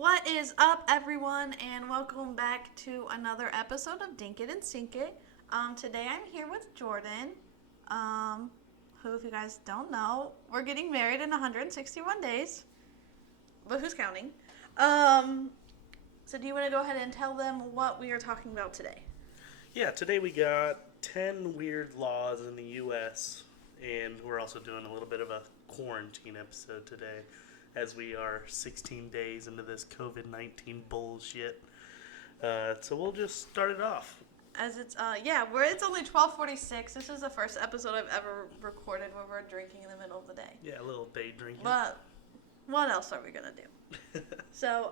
What is up, everyone, and welcome back to another episode of Dink It and Sink It. Today I'm here with Jordan, who, if you guys don't know, we're getting married in 161 days, but who's counting? So do you want to go ahead and tell them what we are talking about today? Yeah, today we got 10 weird laws in the U.S., and we're also doing a little bit of a quarantine episode today, as we are 16 days into this COVID-19 bullshit. So we'll just start it off. As it's it's only 12:46. This is the first episode I've ever recorded where we're drinking in the middle of the day. Yeah, a little day drinking. But what else are we gonna do? So,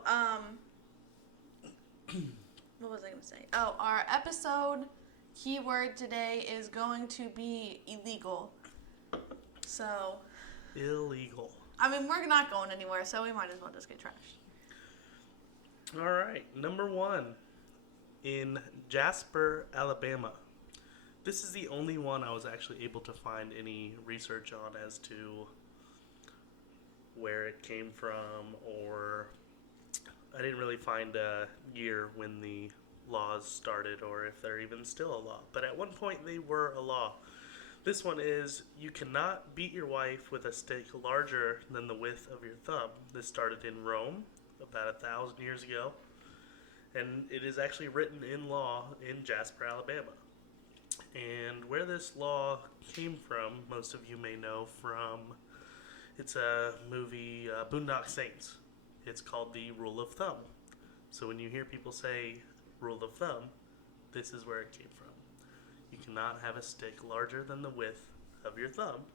what was I gonna say? Oh, our episode keyword today is going to be illegal. So, Illegal. I mean, we're not going anywhere, so we might as well just get trashed. All right, number 1. In Jasper, Alabama. This is the only one I was actually able to find any research on as to where it came from, or I didn't really find a year when the laws started or if they're even still a law. But at one point they were a law. This one is, you cannot beat your wife with a stick larger than the width of your thumb. This started in Rome about 1,000 years ago, and it is actually written in law in Jasper, Alabama. And where this law came from, most of you may know from, it's a movie, Boondock Saints. It's called the rule of thumb. So when you hear people say rule of thumb, this is where it came from. You cannot have a stick larger than the width of your thumb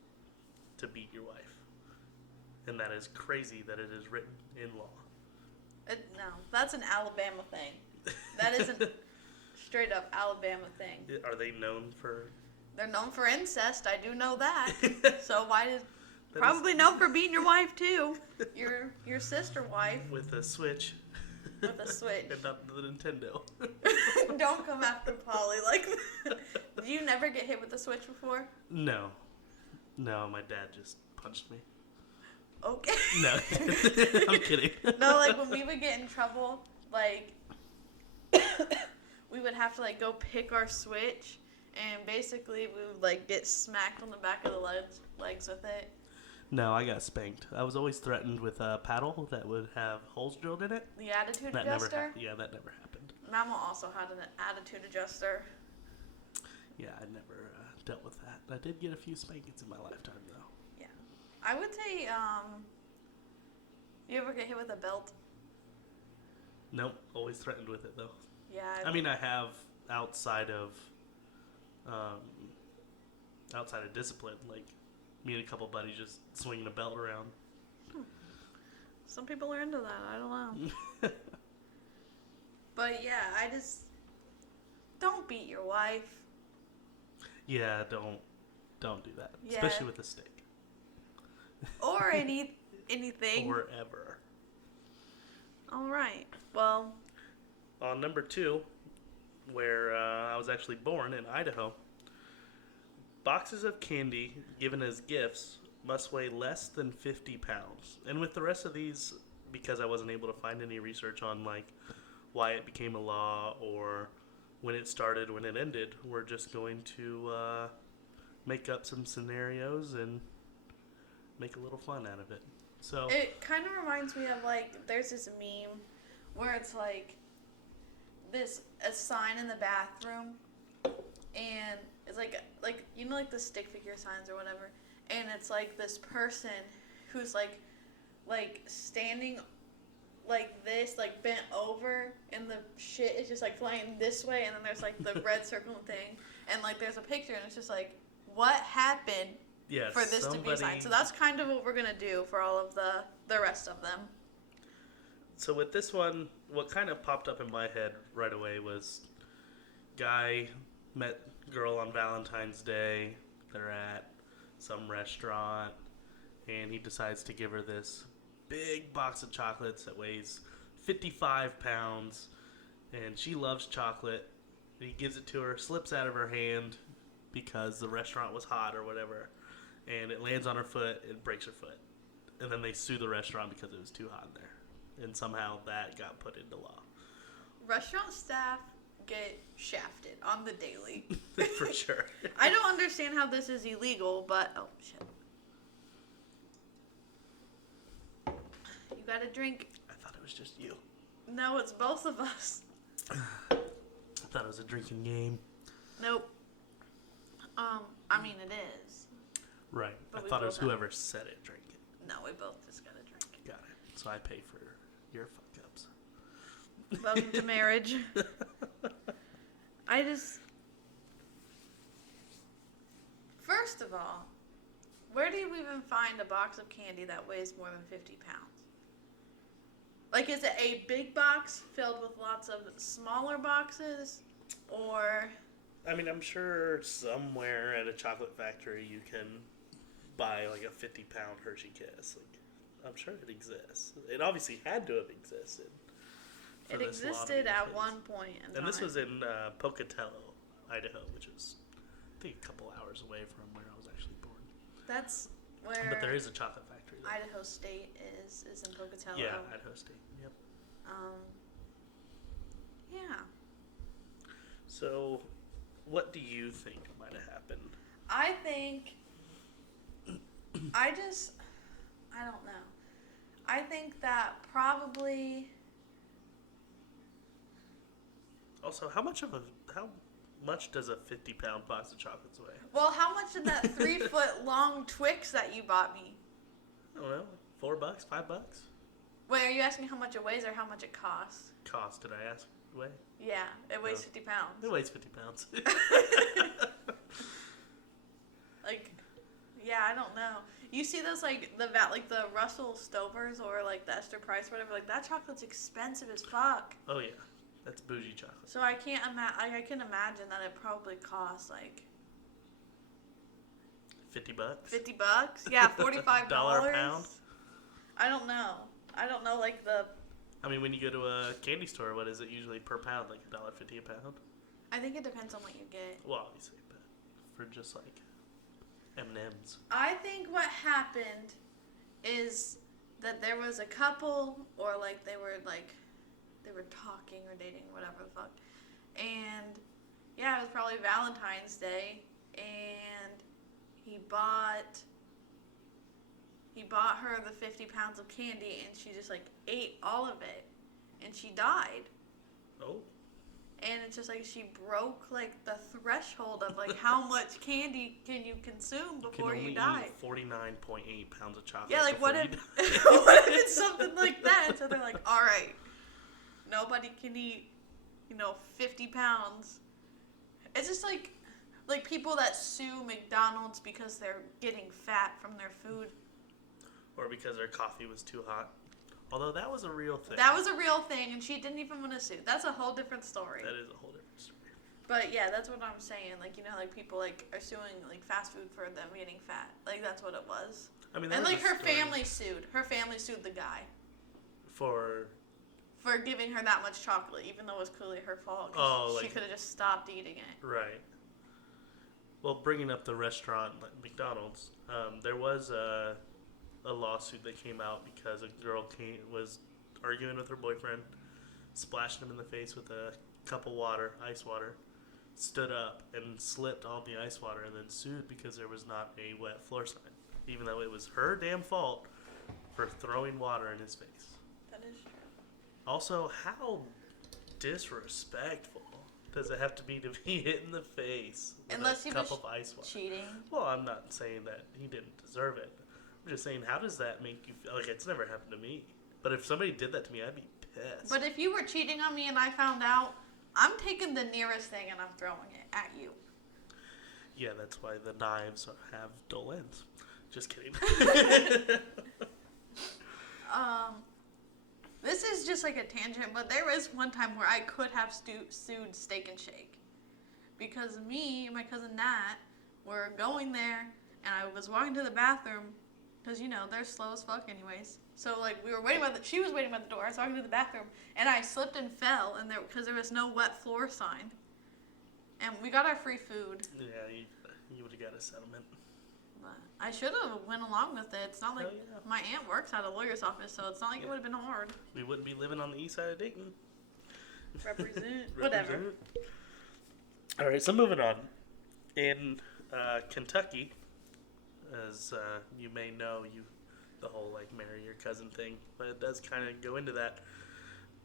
to beat your wife. And that is crazy that it is written in law. No, that's an Alabama thing. That isn't straight up Alabama thing. Are they known for... They're known for incest, I do know that. So why did... Probably known for beating your wife, too. Your sister wife. With a Switch. With a Switch. And not the Nintendo. Don't come after Polly like that. Did you never get hit with a Switch before? No, my dad just punched me. Okay. No, I'm kidding. No, like when we would get in trouble, like we would have to like go pick our Switch, and basically we would like get smacked on the back of the legs with it. No, I got spanked. I was always threatened with a paddle that would have holes drilled in it. The attitude that adjuster? That never happened. Mama also had an attitude adjuster. Yeah, I never dealt with that. I did get a few spankings in my lifetime, though. Yeah. I would say, you ever get hit with a belt? Nope, always threatened with it, though. Yeah. I mean, I have outside of discipline, like me and a couple buddies just swinging a belt around. Some people are into that. I don't know. But yeah, I just don't beat your wife. Yeah, don't do that, Yeah. especially with a stick. Or anything. Or ever. All right. Well, On number 2, where I was actually born in Idaho. Boxes of candy given as gifts must weigh less than 50 pounds. And with the rest of these, because I wasn't able to find any research on like why it became a law or when it started, when it ended, we're just going to make up some scenarios and make a little fun out of it. So it kind of reminds me of like there's this meme where it's like a sign in the bathroom, and it's like you know, like the stick figure signs or whatever, and it's like this person who's like standing like this, like bent over, and the shit is just like flying this way, and then there's like the red circle thing, and like there's a picture, and it's just like, what happened for this to be a sign? So that's kind of what we're gonna do for all of the rest of them. So with this one, what kind of popped up in my head right away was guy met girl on Valentine's Day. They're at some restaurant, and he decides to give her this big box of chocolates that weighs 55 pounds, and she loves chocolate. He gives it to her, slips out of her hand because the restaurant was hot or whatever, and it lands on her foot and breaks her foot. And then they sue the restaurant because it was too hot in there. and somehow that got put into law. Restaurant staff get shafted on the daily. For sure. I don't understand how this is illegal, but oh shit. You got a drink? I thought it was just you. No, it's both of us. I thought it was a drinking game. Nope. I mean it is. Right. But I thought it was both have whoever said it drank it. No, we both just got a drink. Got it. So I pay for your fuck ups. Welcome to marriage. First of all, where do you even find a box of candy that weighs more than 50 pounds? Like, is it a big box filled with lots of smaller boxes? Or... I mean, I'm sure somewhere at a chocolate factory you can buy like a 50-pound Hershey Kiss. Like, I'm sure it exists. It obviously had to have existed. It existed at one point in time. And this was in Pocatello, Idaho, which is, I think, a couple hours away from where I was actually born. That's where... But there is a chocolate factory there. Idaho State is in Pocatello. Yeah, Idaho State, yep. Yeah. So, what do you think might have happened? I think... I don't know. I think that probably... Also, how much does a 50-pound box of chocolates weigh? Well, how much did that 3-foot long Twix that you bought me? I don't know, $4, $5? Wait, are you asking how much it weighs or how much it costs? Cost, did I ask? Weigh? Yeah, it weighs 50 pounds. It weighs 50 pounds. Like, yeah, I don't know. You see those, like, the Russell Stovers or, like, the Esther Price or whatever, like, that chocolate's expensive as fuck. Oh, yeah. That's bougie chocolate. So I can imagine that it probably costs, like... $50? $50? Yeah, $45. $1 a pound? I don't know, like, the... I mean, when you go to a candy store, what is it usually per pound? Like $1.50 a pound? I think it depends on what you get. Well, obviously, but for just, like, M&M's. I think what happened is that there was a couple, or, like, they were talking or dating, whatever the fuck. And, yeah, it was probably Valentine's Day, and he bought her the 50 pounds of candy, and she just, like, ate all of it, and she died. Oh. And it's just, like, she broke, like, the threshold of, like, how much candy can you consume before you die. You can only eat 49.8 pounds of chocolate. Yeah, like, what if what if it's something like that? And so they're like, all right, nobody can eat, 50 pounds. It's just like people that sue McDonald's because they're getting fat from their food. Or because their coffee was too hot. Although that was a real thing. That was a real thing, and she didn't even want to sue. That's a whole different story. That is a whole different story. But yeah, that's what I'm saying. Like, people are suing like fast food for them getting fat. Like, that's what it was. I mean, and like her family sued. Her family sued the guy for giving her that much chocolate, even though it was clearly her fault. She could have just stopped eating it. Right. Well, bringing up the restaurant, like McDonald's, there was a lawsuit that came out because a girl was arguing with her boyfriend, splashed him in the face with a cup of water, ice water, stood up and slipped all the ice water, and then sued because there was not a wet floor sign, even though it was her damn fault for throwing water in his face. That is true. Also, how disrespectful does it have to be hit in the face with Unless a cup of ice water? Cheating. Well, I'm not saying that he didn't deserve it. I'm just saying, how does that make you feel? Like, it's never happened to me. But if somebody did that to me, I'd be pissed. But if you were cheating on me and I found out, I'm taking the nearest thing and I'm throwing it at you. Yeah, that's why the knives have dull ends. Just kidding. This is just like a tangent, but there was one time where I could have sued Steak and Shake. Because me and my cousin Nat were going there, and I was walking to the bathroom, because, they're slow as fuck anyways. So, like, she was waiting by the door, I was walking to the bathroom, and I slipped and fell, because there was no wet floor sign. And we got our free food. Yeah, you would have got a settlement. But I should have went along with it. It's not like Hell yeah. my aunt works at a lawyer's office, so it's not like it would have been hard. We wouldn't be living on the east side of Dayton. Represent. Whatever. All right, so moving on. In Kentucky, as you may know, the whole like marry your cousin thing, but it does kind of go into that.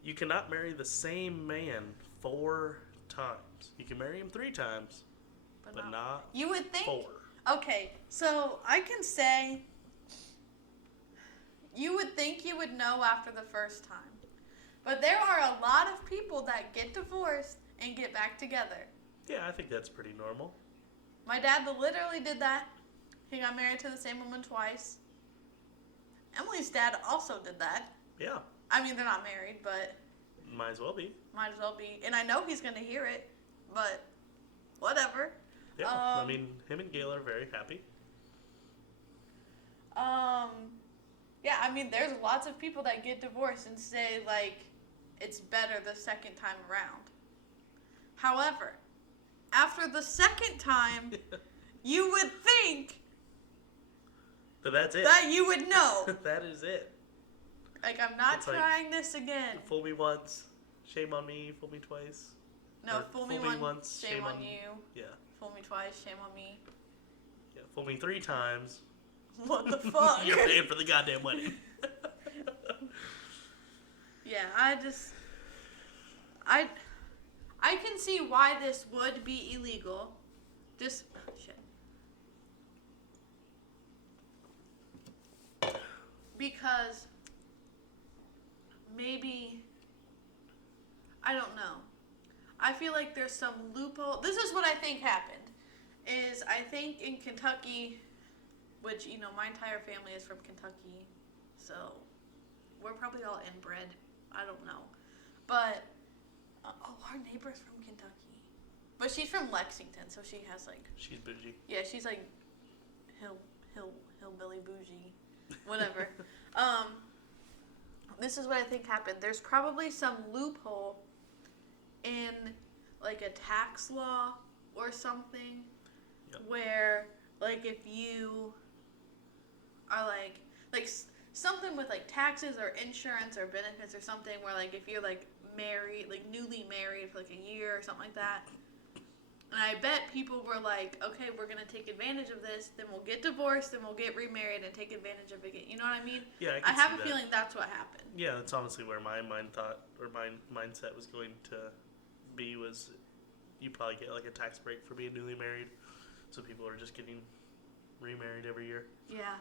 You cannot marry the same man 4 times. You can marry him 3 times, but not you would think 4. Okay, so I can say you would think you would know after the first time. But there are a lot of people that get divorced and get back together. Yeah, I think that's pretty normal. My dad literally did that. He got married to the same woman twice. Emily's dad also did that. Yeah. I mean, they're not married, but... Might as well be. Might as well be. And I know he's going to hear it, but whatever. Yeah, I mean, him and Gail are very happy. Yeah, I mean, there's lots of people that get divorced and say, like, it's better the second time around. However, after the second time, you would think But that's it. that you would know. That is it. Like, I'm not It's like, trying this again. Fool me once, shame on me. Fool me twice. No, Or fool me once, shame on you. Yeah. Fool me twice, shame on me. Yeah. Fool me 3 times. What the fuck? You're paying for the goddamn wedding. Yeah, I can see why this would be illegal. Just shit. Because maybe I don't know. I feel like there's some loophole. This is what I think happened. Is I think in Kentucky, which, you know, my entire family is from Kentucky, so we're probably all inbred. I don't know. But, our neighbor's from Kentucky. But she's from Lexington, so she has, like... She's bougie. Yeah, she's, like, hillbilly bougie. Whatever. This is what I think happened. There's probably some loophole in, like, a tax law or something. Yep. Where, like, if you are, like something with, like, taxes or insurance or benefits or something where, like, if you're, like, married, like, newly married for, like, a year or something like that, and I bet people were like, okay, we're going to take advantage of this, then we'll get divorced, then we'll get remarried and take advantage of it again. You know what I mean? Yeah, I have a feeling that's what happened. Yeah, that's honestly where my mindset was going to be, was you probably get, like, a tax break for being newly married, so people are just getting remarried every year. Yeah.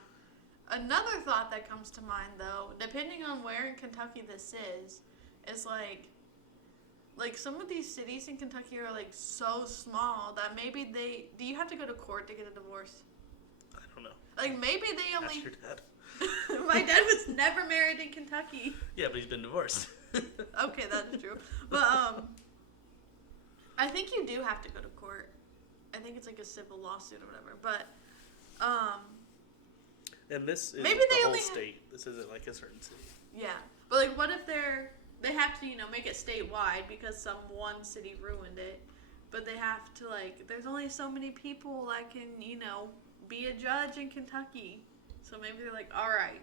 Another thought that comes to mind, though, depending on where in Kentucky this is like some of these cities in Kentucky are, like, so small that maybe do you have to go to court to get a divorce? I don't know. Like, maybe they only... Ask your dad. My dad was never married in Kentucky. Yeah, but he's been divorced. Okay, that's true. But, I think you do have to go to court. I think it's, like, a civil lawsuit or whatever. But, And this is maybe the they whole only state. This isn't, like, a certain city. Yeah. But, like, what if they have to, you know, make it statewide because some one city ruined it. But they have to, like, there's only so many people that can, you know, be a judge in Kentucky. So maybe they're like, all right.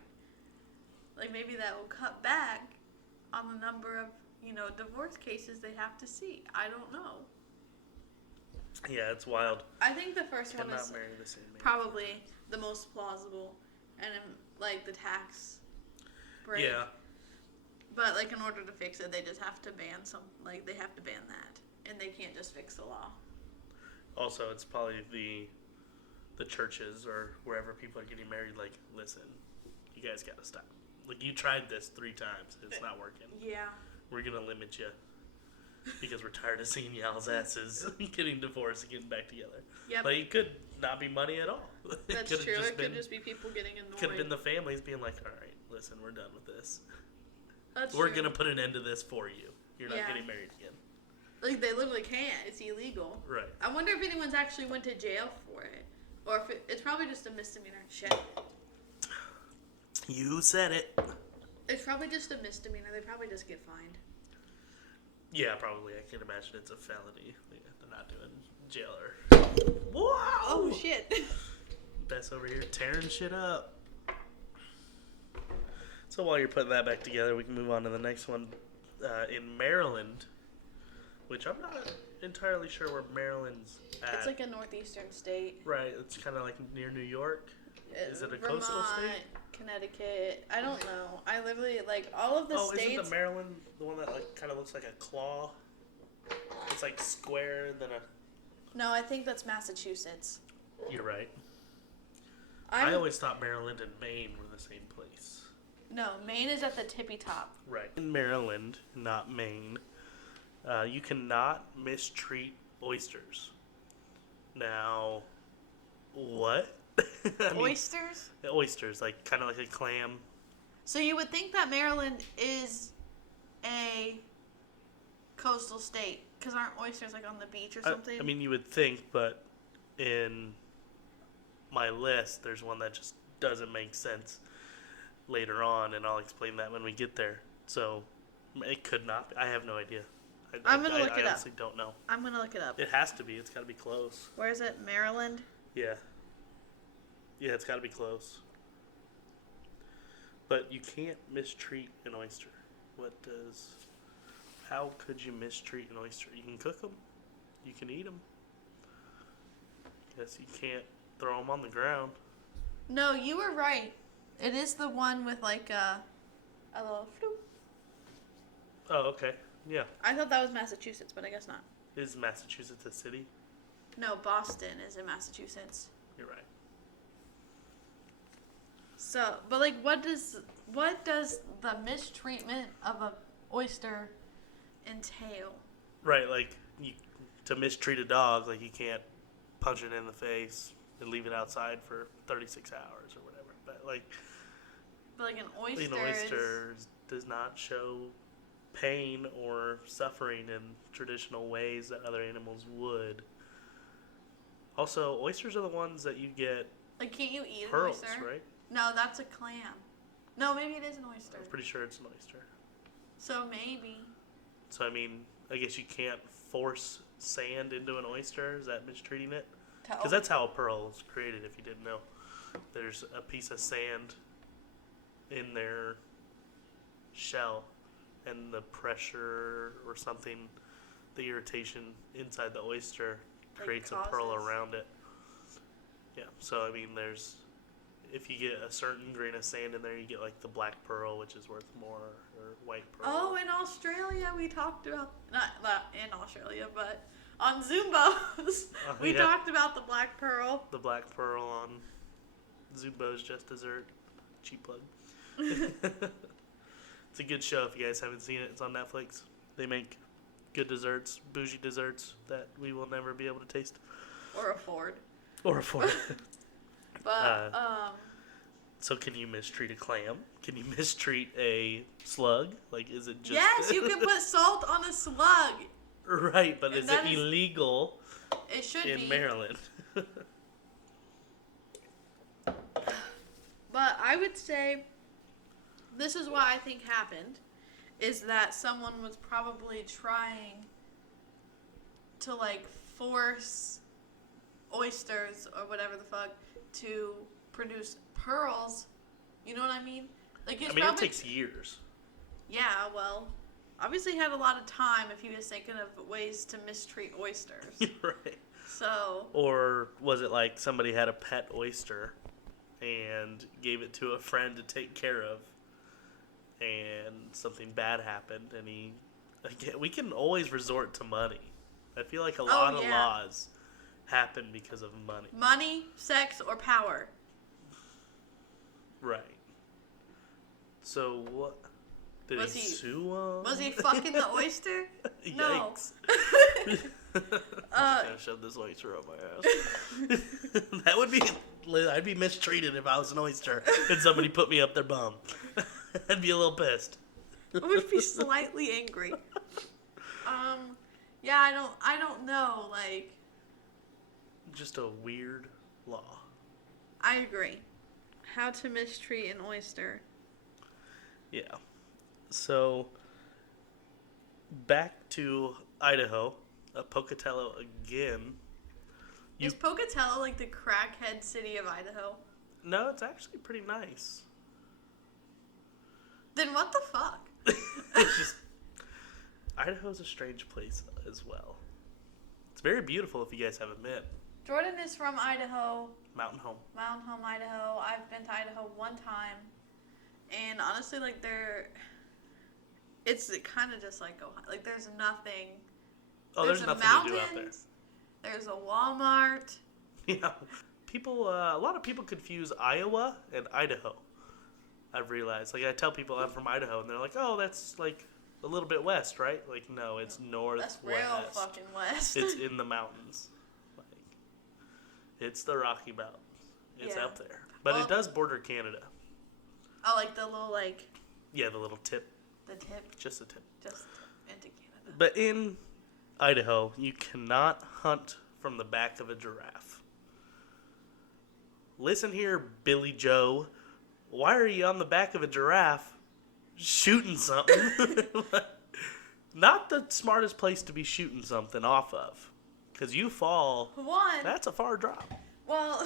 Like, maybe that will cut back on the number of, you know, divorce cases they have to see. I don't know. Yeah, it's wild. I think the first one is marry the same man. probably the most plausible. And, like, the tax break. Yeah. But, like, in order to fix it, they just have to ban they have to ban that. And they can't just fix the law. Also, it's probably the churches or wherever people are getting married, like, listen, you guys gotta stop. Like, you tried this 3 times. It's not working. Yeah. We're gonna limit you. Because we're tired of seeing y'all's asses getting divorced and getting back together. Yep. Like, it could not be money at all. That's true. It could just be people getting annoyed. Could have been the families being like, all right, listen, we're done with this. We're going to put an end to this for you. You're not getting married again. Like, they literally can't. It's illegal. Right. I wonder if anyone's actually went to jail for it. Or if it's probably just a misdemeanor. Shit. You said it. It's probably just a misdemeanor. They probably just get fined. Yeah, probably. I can imagine it's a felony. They're not doing jail or... Whoa! Oh, shit. Bess over here tearing shit up. So while you're putting that back together, we can move on to the next one. In Maryland, which I'm not entirely sure where Maryland's at. It's like a northeastern state. Right, it's kind of like near New York. Is it a Vermont, coastal state? Connecticut. I don't know. I literally, like, all of the states. Isn't the Maryland the one that like kind of looks like a claw? It's like square and then a... No, I think that's Massachusetts. You're right. I always thought Maryland and Maine were the same place. No, Maine is at the tippy top. Right. In Maryland, not Maine, you cannot mistreat oysters. Now, what? Oysters? Oysters, like kind of like a clam. So you would think that Maryland is a coastal state, because aren't oysters like on the beach or something? I mean, you would think, but in my list, there's one that just doesn't make sense later on, and I'll explain that when we get there. So it could not be. I have no idea. I'm going to look it up. I honestly don't know. I'm going to look it up. It has to be. It's got to be close. Where is it? Maryland? Yeah. Yeah, it's got to be close. But you can't mistreat an oyster. How could you mistreat an oyster? You can cook them. You can eat them. Guess you can't throw them on the ground. No, you were right. It is the one with like a little floop. Oh, okay. Yeah. I thought that was Massachusetts, but I guess not. Is Massachusetts a city? No, Boston is in Massachusetts. You're right. So, but like, what does the mistreatment of a oyster entail? Right, like to mistreat a dog, like you can't punch it in the face and leave it outside for 36 hours or whatever. But like an oyster, does not show pain or suffering in traditional ways that other animals would. Also, oysters are the ones that you get. Like, can't you eat pearls, an oyster? Right? No, that's a clam. No, maybe it is an oyster. I'm pretty sure it's an oyster. So maybe. So I mean, I guess you can't force sand into an oyster. Is that mistreating it? Because that's how a pearl is created, if you didn't know. There's a piece of sand in their shell, and the pressure or something, the irritation inside the oyster creates a pearl around it. Yeah, so I mean, if you get a certain grain of sand in there, you get like the black pearl, which is worth more, or white pearl. Oh, in Australia, we talked about, not in Australia, but on Zumbos, we talked about the black pearl. The black pearl on Zumbos Just Dessert. Cheap plug. It's a good show if you guys haven't seen it. It's on Netflix. They make good desserts, bougie desserts that we will never be able to taste. Or afford. But, So can you mistreat a clam? Can you mistreat a slug? Like, is it just... Yes, you can put salt on a slug. Right, but is it illegal it should in be. Maryland? But I would say, this is what I think happened, is that someone was probably trying to, like, force oysters or whatever the fuck to produce pearls. You know what I mean? Like, it takes years. Yeah, well, obviously he had a lot of time if he was thinking of ways to mistreat oysters. Right. So. Or was it like somebody had a pet oyster and gave it to a friend to take care of, and something bad happened, and we can always resort to money. I feel like a lot of laws happen because of money. Money, sex, or power. Right. So what? Did he sue him? Was he fucking the oyster? No. Yikes. I'm gonna shove this oyster up my ass. I'd be mistreated if I was an oyster and somebody put me up their bum. I'd be a little pissed. I would be slightly angry. Yeah, I don't know, like. Just a weird law. I agree. How to mistreat an oyster. Yeah. So, back to Idaho, Pocatello again. Is Pocatello like the crackhead city of Idaho? No, it's actually pretty nice. Then what the fuck? It's just... Idaho's a strange place as well. It's very beautiful if you guys haven't been. Jordan is from Idaho. Mountain Home, Idaho. I've been to Idaho one time. And honestly, like, it's kind of just like Ohio. Like, there's nothing. Oh, there's nothing to do out there. There's a Walmart. Yeah. A lot of people confuse Iowa and Idaho. I've realized. Like, I tell people I'm from Idaho, and they're like, oh, that's, like, a little bit west, right? Like, no, it's northwest. That's real fucking west. It's in the mountains. Like, it's the Rocky Mountains. It's up there. But it does border Canada. Oh, like the little, like... Yeah, the little tip. The tip? Just the tip. Just into Canada. But in Idaho, you cannot hunt from the back of a giraffe. Listen here, Billy Joe. Why are you on the back of a giraffe shooting something? Not the smartest place to be shooting something off of. Because you fall. That's a far drop. Well,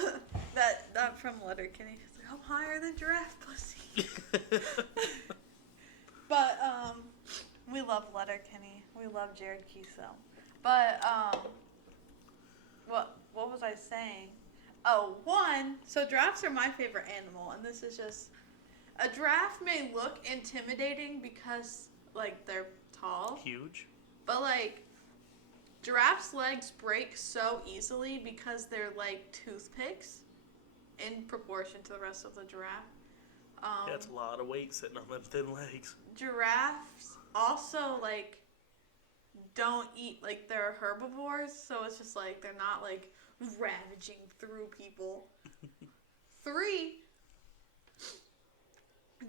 that from Letterkenny. It's like, I'm higher than giraffe pussy. But, we love Letterkenny. We love Jared Kiso. But, what was I saying? Oh, so giraffes are my favorite animal, and this is just, a giraffe may look intimidating because, like, they're tall. Huge. But, like, giraffes' legs break so easily because they're like toothpicks in proportion to the rest of the giraffe. Yeah, it's a lot of weight sitting on them thin legs. Giraffes also, like, don't eat, like, they're herbivores, so it's just, like, they're not, like, ravaging through people. 3,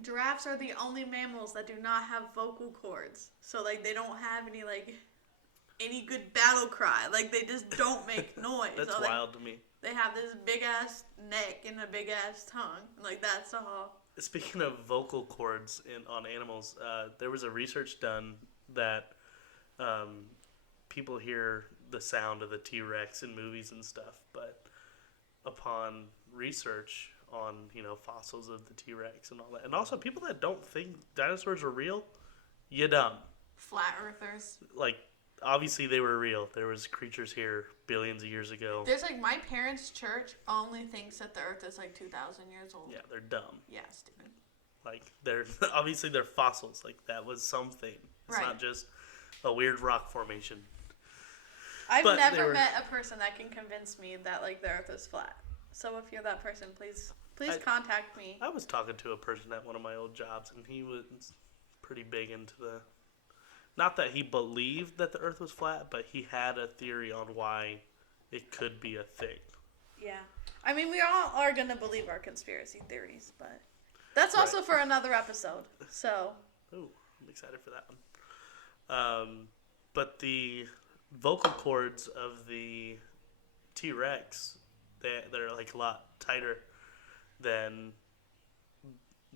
giraffes are the only mammals that do not have vocal cords. So, like, they don't have any, like, any good battle cry. Like, they just don't make noise. That's so wild to me. They have this big-ass neck and a big-ass tongue. Like, that's all. Speaking of vocal cords on animals, there was a research done that people hear the sound of the T-Rex in movies and stuff, but upon research on, fossils of the T-Rex and all that, and also people that don't think dinosaurs are real, you dumb. Flat earthers. Like, obviously they were real. There was creatures here billions of years ago. There's, like, my parents' church only thinks that the earth is, like, 2,000 years old. Yeah, they're dumb. Yeah, stupid. Like, obviously they're fossils. Like, that was something. It's not just a weird rock formation. I've never met a person that can convince me that, like, the earth is flat. So if you're that person, please contact me. I was talking to a person at one of my old jobs, and he was pretty big into not that he believed that the earth was flat, but he had a theory on why it could be a thing. Yeah. I mean, we all are going to believe our conspiracy theories, but that's also for another episode. So. Ooh, I'm excited for that one. But the vocal cords of the T-Rex, they're like a lot tighter than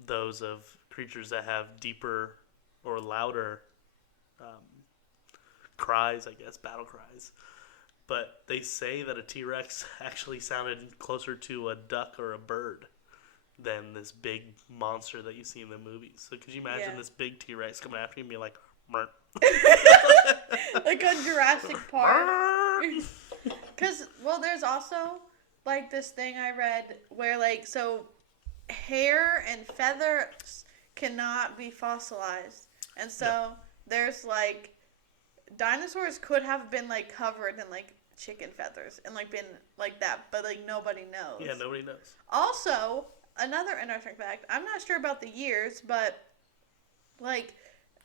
those of creatures that have deeper or louder cries, I guess, battle cries. But they say that a T-Rex actually sounded closer to a duck or a bird than this big monster that you see in the movies. So could you imagine this big T-Rex coming after you and being like, Murr. Like on Jurassic Park? Because, there's also, like, this thing I read where, like, so hair and feathers cannot be fossilized. And so there's, like, dinosaurs could have been, like, covered in, like, chicken feathers and, like, been like that, but, like, nobody knows. Yeah, nobody knows. Also, another interesting fact, I'm not sure about the years, but, like,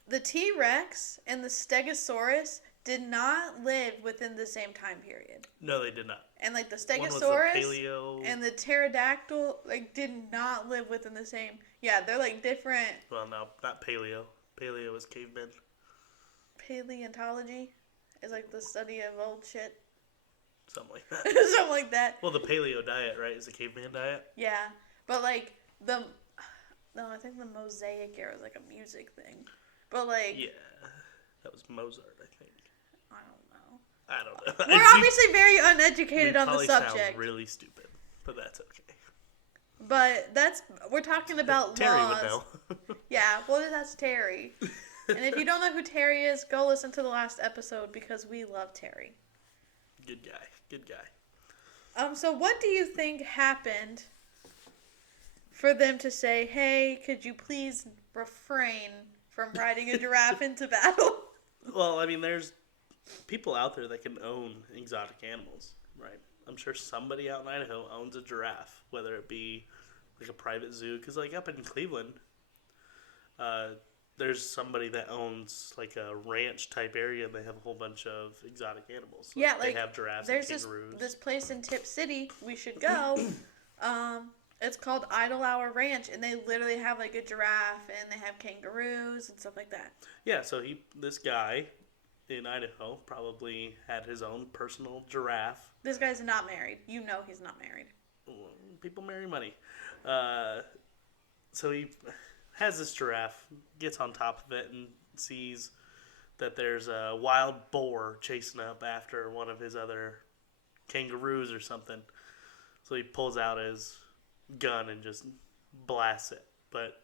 the T-Rex and the Stegosaurus did not live within the same time period. No, they did not. And, like, the Stegosaurus and the pterodactyl, like, did not live within the same... Yeah, they're, like, different... Well, no, not paleo. Paleo is cavemen. Paleontology is, like, the study of old shit. Something like that. Something like that. Well, the paleo diet, right, is a caveman diet? Yeah. But, like, No, I think the Mosaic era is, like, a music thing. But, like... Yeah. That was Mozart, I think. I don't know. I don't know. We're obviously very uneducated on the subject. Sound really stupid, but that's okay. But we're talking about Terry laws. would know. Yeah, well, that's Terry. And if you don't know who Terry is, go listen to the last episode because we love Terry. Good guy. Good guy. So what do you think happened for them to say, hey, could you please refrain from riding a giraffe into battle? Well, I mean, there's people out there that can own exotic animals, right? I'm sure somebody out in Idaho owns a giraffe, whether it be like a private zoo. Because like up in Cleveland, there's somebody that owns like a ranch type area and they have a whole bunch of exotic animals. Yeah, they have giraffes and kangaroos. This place in Tip City we should go. It's called Idaho Law Ranch, and they literally have like a giraffe and they have kangaroos and stuff like that. Yeah, so this guy in Idaho probably had his own personal giraffe. This guy's not married. You know he's not married. People marry money. So he has this giraffe, gets on top of it, and sees that there's a wild boar chasing up after one of his other kangaroos or something. So he pulls out his gun and just blasts it. But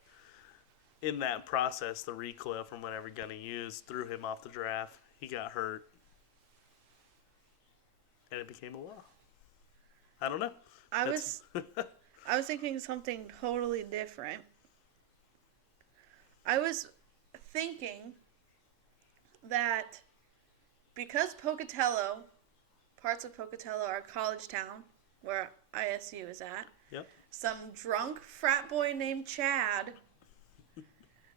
in that process, the recoil from whatever gun he used threw him off the giraffe. He got hurt. And it became a law. I don't know. I was thinking something totally different. I was thinking that because Pocatello, parts of Pocatello are a college town where ISU is at. Yep. Some drunk frat boy named Chad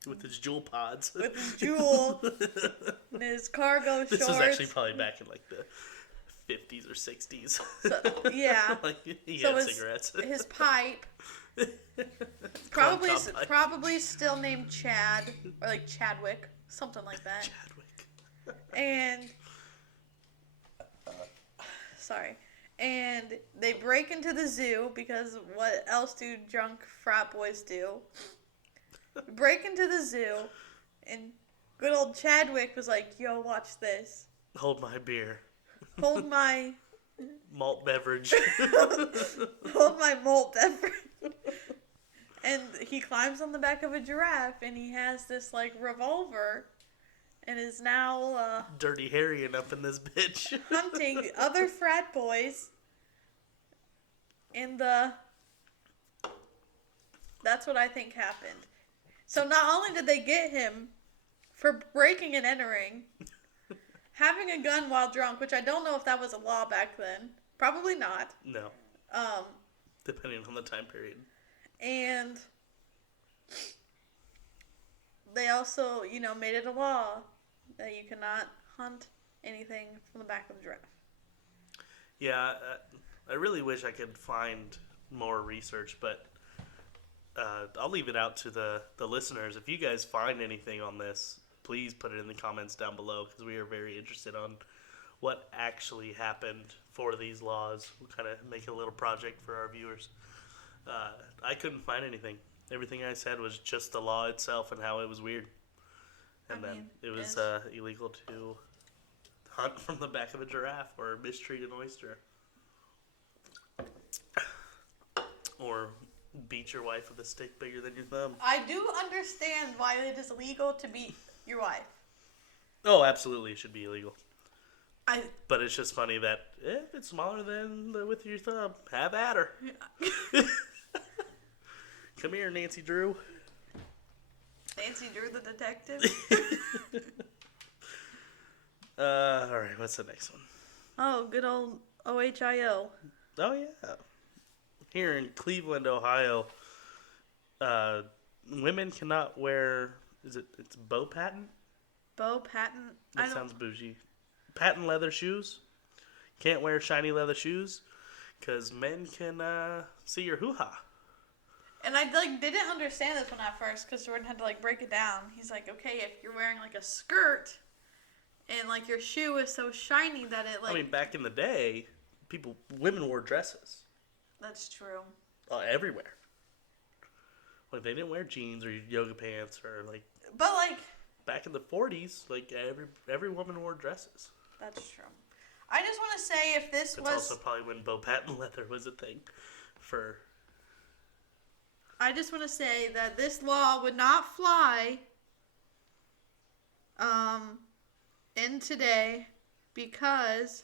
with his jewel pods. With his jewel and his cargo shorts. This was actually probably back in like the 50s or 60s. So, yeah. Like he had cigarettes. His pipe. Probably still named Chad or like Chadwick, something like that. Chadwick. And sorry. And they break into the zoo because what else do drunk frat boys do? Break into the zoo, and good old Chadwick was like, "Yo, watch this. Hold my beer. Hold my malt beverage. Hold my malt beverage." And he climbs on the back of a giraffe, and he has this like revolver, and is now Dirty Harrying up in this bitch, hunting other frat boys. That's what I think happened. So not only did they get him for breaking and entering, having a gun while drunk, which I don't know if that was a law back then. Probably not. No. Depending on the time period. And they also, made it a law that you cannot hunt anything from the back of a giraffe. Yeah, I really wish I could find more research, but I'll leave it out to the listeners. If you guys find anything on this, please put it in the comments down below because we are very interested on what actually happened for these laws. We'll kind of make a little project for our viewers. I couldn't find anything. Everything I said was just the law itself and how it was weird. And it was illegal to hunt from the back of a giraffe or mistreat an oyster. Or beat your wife with a stick bigger than your thumb. I do understand why it is illegal to beat your wife. Oh, absolutely, it should be illegal. But it's just funny that if it's smaller than the width of your thumb, have at her. Come here, Nancy Drew. Nancy Drew the detective? All right, what's the next one? Oh, good old OHIO. Oh, yeah. Here in Cleveland, Ohio, women cannot wear, it's bow patent? Bow patent? That sounds bougie. Patent leather shoes. Can't wear shiny leather shoes because men can see your hoo-ha. And I didn't understand this one at first because Jordan had to break it down. He's like, okay, if you're wearing a skirt and your shoe is so shiny that it I mean, back in the day, women wore dresses. That's true. Everywhere. They didn't wear jeans or yoga pants or But back in the 40s, every woman wore dresses. That's true. I just want to say if this That's was... also probably when bow patent leather was a thing. I just want to say that this law would not fly in today because...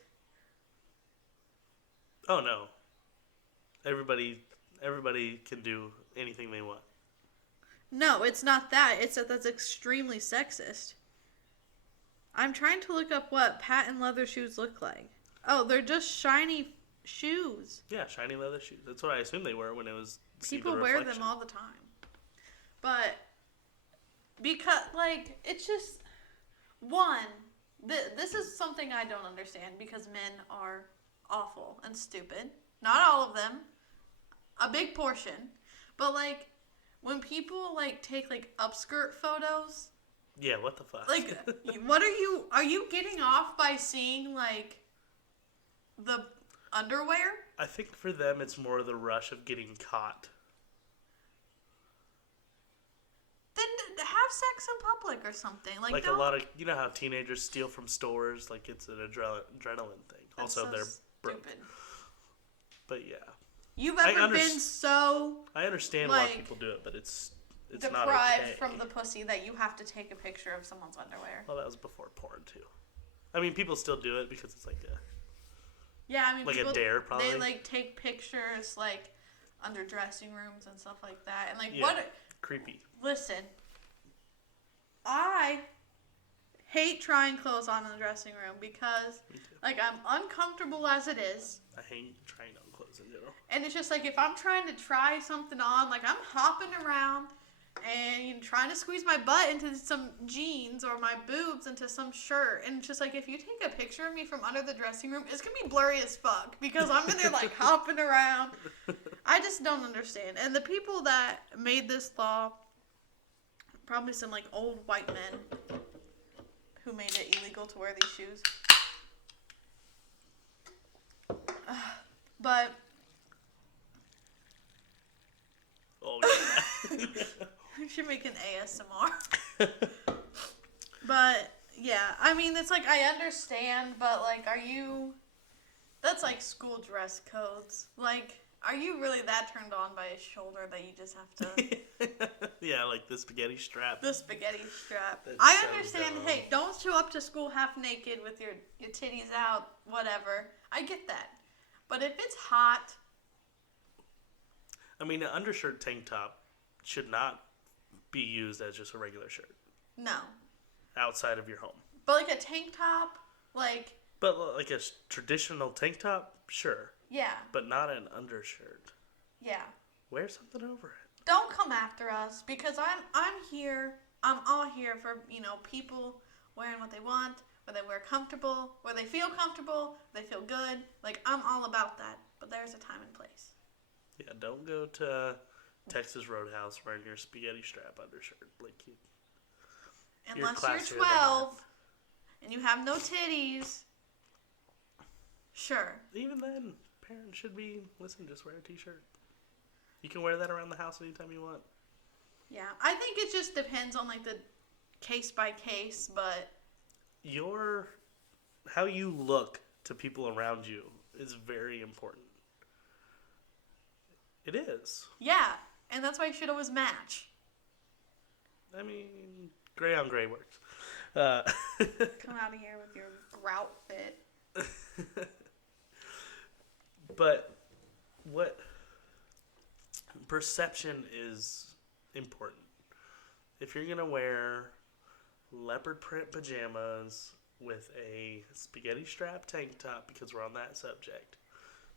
Oh, no. Everybody can do anything they want. No, it's not that. It's that that's extremely sexist. I'm trying to look up what patent leather shoes look like. Oh, they're just shiny shoes. Yeah, shiny leather shoes. That's what I assumed they were when it was... People wear them all the time. But, because, like, it's just... One, this is something I don't understand because men are awful and stupid. Not all of them. A big portion. But, like, when people, like, take, like, upskirt photos... Yeah, what the fuck? Like, what are you getting off by seeing, like, the underwear? I think for them it's more the rush of getting caught. Then have sex in public or something. Like a lot of, you know how teenagers steal from stores? Like, it's an adrenaline thing. That's Also, so they're broke. stupid. But yeah. You've ever been so... I understand like, why people do it, but it's deprived not okay. from the pussy that you have to take a picture of someone's underwear. Well, that was before porn, too. I mean, people still do it because it's like a... Yeah, I mean, like people, a dare, probably. They, like, take pictures, like, under dressing rooms and stuff like that. And, like, yeah, what... creepy. Listen. I hate trying clothes on in the dressing room because, like, I'm uncomfortable as it is. I hate trying on clothes in general. And it's just, like, if I'm trying to try something on, like, I'm hopping around and trying to squeeze my butt into some jeans or my boobs into some shirt. And it's just, like, if you take a picture of me from under the dressing room, it's going to be blurry as fuck because I'm in there, like, hopping around. I just don't understand. And the people that made this law, probably some, like, old white men who made it illegal to wear these shoes. But... Oh, yeah. I should make an ASMR. But, yeah. I mean, it's like, I understand, but, like, that's like school dress codes. Like, are you really that turned on by a shoulder that you just have to... Yeah, like the spaghetti strap. The spaghetti strap. That's I so understand, dumb. hey, don't show up to school half naked with your titties out, whatever. I get that. But if it's hot... I mean, an undershirt tank top should not be used as just a regular shirt. No. Outside of your home. But like a tank top, like... But like a traditional tank top, sure. Yeah. But not an undershirt. Yeah. Wear something over it. Don't come after us because I'm here. I'm all here for, people wearing what they want, where they wear comfortable, where they feel comfortable, they feel good. Like, I'm all about that. But there's a time and place. Yeah, don't go to Texas Roadhouse wearing your spaghetti strap undershirt. Like, unless you're 12 and you have no titties. Sure. Even then, parents should be, listen, just wear a t-shirt. You can wear that around the house anytime you want. Yeah, I think it just depends on, like, the case by case, but... How you look to people around you is very important. It is. Yeah, and that's why you should always match. I mean, gray on gray works. Come out of here with your grout fit. But what perception is important. If you're going to wear leopard print pajamas with a spaghetti strap tank top, because we're on that subject,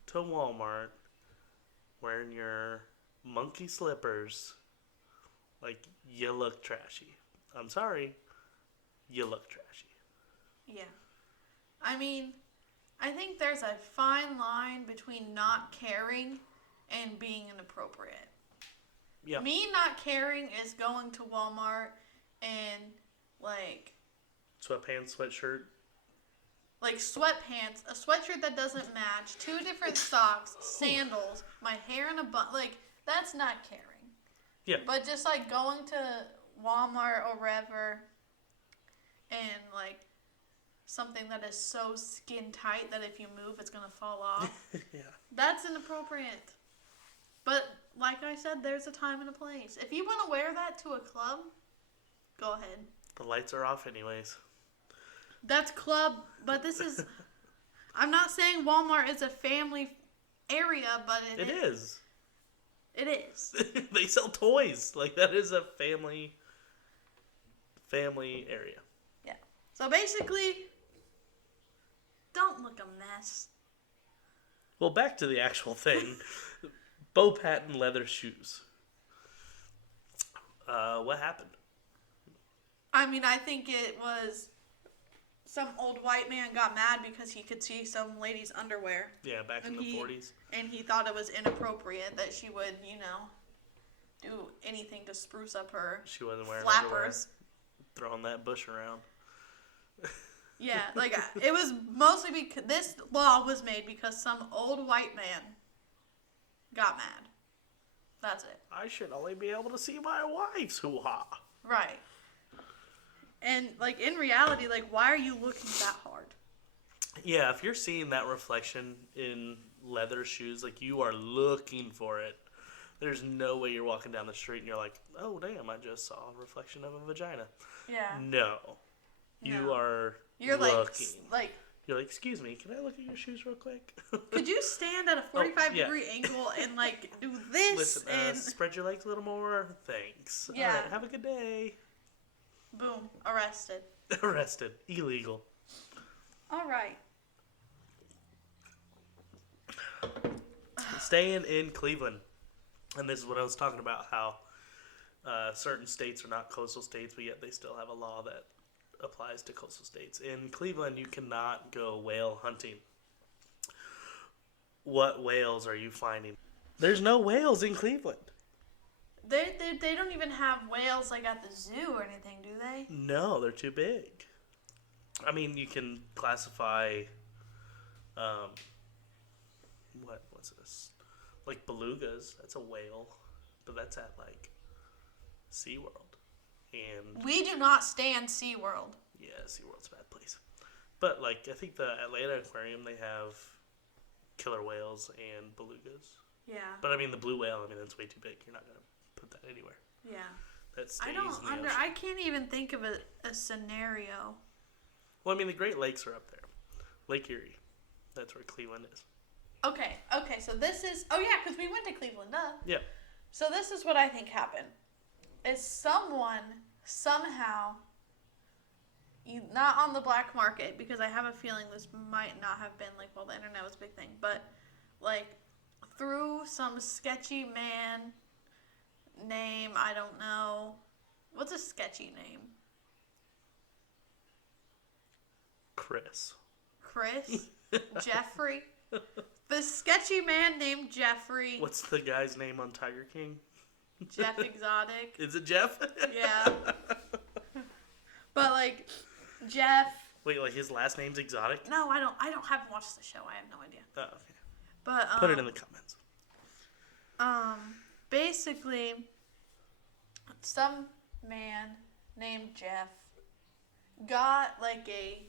to Walmart, wearing your monkey slippers, like, you look trashy. I'm sorry, you look trashy. Yeah. I mean, I think there's a fine line between not caring and being inappropriate. Yeah. Me not caring is going to Walmart and, like... Sweatpants, sweatshirt. Like sweatpants, a sweatshirt that doesn't match, 2 different socks, sandals, my hair in a bun. Like, that's not caring. Yeah. But just, like, going to Walmart or wherever and, like, something that is so skin tight that if you move, it's going to fall off. Yeah. That's inappropriate. But like I said, there's a time and a place. If you want to wear that to a club, go ahead. The lights are off anyways. That's club, but this is... I'm not saying Walmart is a family area, but it is. It is. They sell toys. Like, that is a family area. Yeah. So basically, don't look a mess. Well, back to the actual thing. Bo Patton leather shoes. What happened? I mean, I think it was some old white man got mad because he could see some lady's underwear. Yeah, back in the 40s. And he thought it was inappropriate that she would, do anything to spruce up her She wasn't wearing flappers. underwear, throwing that bush around. Yeah, like, it was mostly because this law was made because some old white man got mad. That's it. I should only be able to see my wife's hoo-ha. Right. And, like, in reality, like, why are you looking that hard? Yeah, if you're seeing that reflection in leather shoes, like, you are looking for it. There's no way you're walking down the street and you're like, oh, damn, I just saw a reflection of a vagina. Yeah. No. You are You're looking. like... You're like, excuse me, can I look at your shoes real quick? Could you stand at a 45-degree angle and, like, do this? Listen, and spread your legs a little more. Thanks. Yeah. All right, have a good day. Boom. Arrested. Arrested. Illegal. All right. Staying in Cleveland. And this is what I was talking about, how certain states are not coastal states, but yet they still have a law that applies to coastal states. In Cleveland, you cannot go whale hunting. What whales are you finding? There's no whales in Cleveland. They don't even have whales, like, at the zoo or anything, do they? No, they're too big. I mean, you can classify, what's this? Like belugas, that's a whale, but that's at, like, SeaWorld. And We do not stand SeaWorld. yeah, SeaWorld's a bad place. But, like, I think the Atlanta Aquarium, they have killer whales and belugas. Yeah. But, I mean, the blue whale, I mean, that's way too big. You're not going to put that anywhere. Yeah. That stays I in don't the ocean. I can't even think of a scenario. Well, I mean, the Great Lakes are up there. Lake Erie. That's where Cleveland is. Okay, so this is... Oh, yeah, because we went to Cleveland, duh. Yeah. So this is what I think happened. Is someone, somehow, not on the black market, because I have a feeling this might not have been, like, well, the internet was a big thing, but, like, through some sketchy man name, I don't know. What's a sketchy name? Chris. Jeffrey? The sketchy man named Jeffrey. What's the guy's name on Tiger King? Jeff Exotic. Is it Jeff? Yeah. But, like, Jeff... Wait, like his last name's Exotic? No, I haven't watched the show. I have no idea. Oh, okay. But, Put it in the comments. Basically, some man named Jeff got, like, a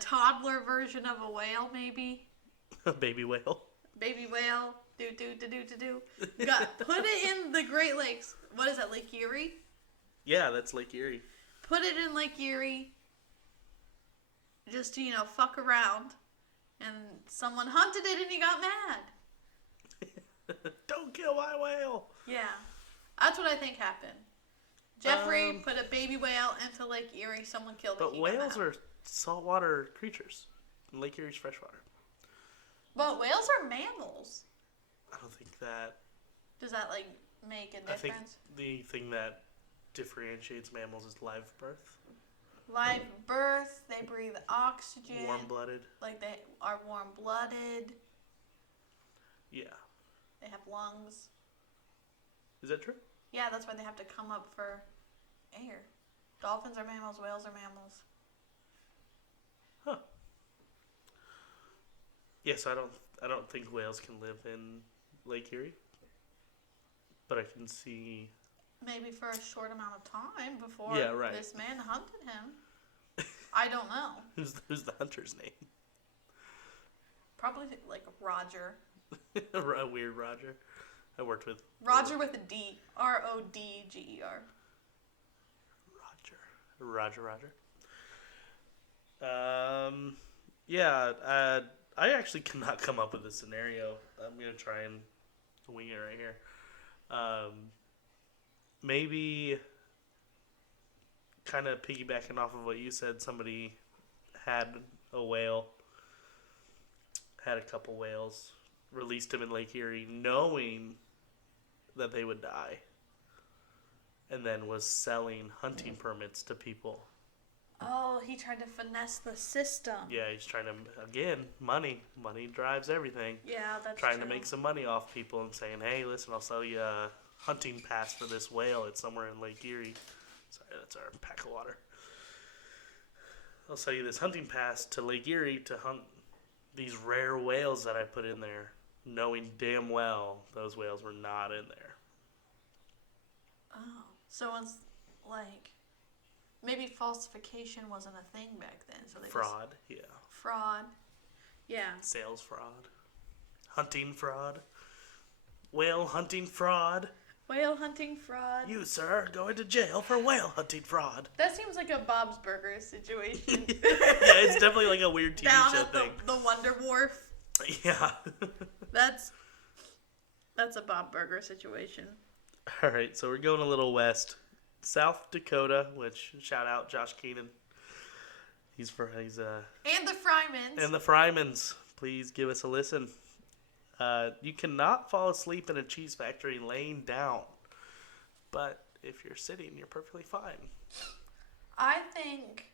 toddler version of a whale, maybe. A baby whale. Baby whale. Do. Put it in the Great Lakes. What is that, Lake Erie? Yeah, that's Lake Erie. Put it in Lake Erie. Just to, fuck around. And someone hunted it and he got mad. Don't kill my whale. Yeah. That's what I think happened. Jeffrey put a baby whale into Lake Erie. Someone killed it. But whales are saltwater creatures. And Lake Erie's freshwater. But whales are mammals. I don't think that... Does that, like, make a difference? I think the thing that differentiates mammals is live birth. Live birth, they breathe oxygen. Warm-blooded. Like, they are warm-blooded. Yeah. They have lungs. Is that true? Yeah, that's why they have to come up for air. Dolphins are mammals, whales are mammals. Huh. Yeah, so I don't think whales can live in Lake Erie. But I can see... Maybe for a short amount of time before yeah, right. this man hunted him. I I don't know. Who's the hunter's name? Probably like Roger. A weird Roger. I worked with Roger with a D. Rodger. Roger. Yeah. I actually cannot come up with a scenario. I'm gonna try and wing it right here. Maybe kind of piggybacking off of what you said, somebody had a whale, had a couple whales, released them in Lake Erie knowing that they would die, and then was selling hunting permits to people. Oh, he tried to finesse the system. Yeah, he's trying to, again, money. Money drives everything. Yeah, that's Trying true. to make some money off people and saying, hey, listen, I'll sell you a hunting pass for this whale. It's somewhere in Lake Erie. Sorry, that's our pack of water. I'll sell you this hunting pass to Lake Erie to hunt these rare whales that I put in there, knowing damn well those whales were not in there. Oh, so it's like maybe falsification wasn't a thing back then. So they Fraud, yeah. Fraud, yeah. Sales fraud. Hunting fraud. Whale hunting fraud. Whale hunting fraud. You, sir, are going to jail for whale hunting fraud. That seems like a Bob's Burgers situation. Yeah, it's definitely like a weird TV Down show at thing. the Wonder Wharf. Yeah. That's a Bob Burger situation. All right, so we're going a little west. South Dakota, which, shout out Josh Keenan. He's And the Frymans. And the Frymans. Please give us a listen. You cannot fall asleep in a cheese factory laying down. But if you're sitting, you're perfectly fine. I think,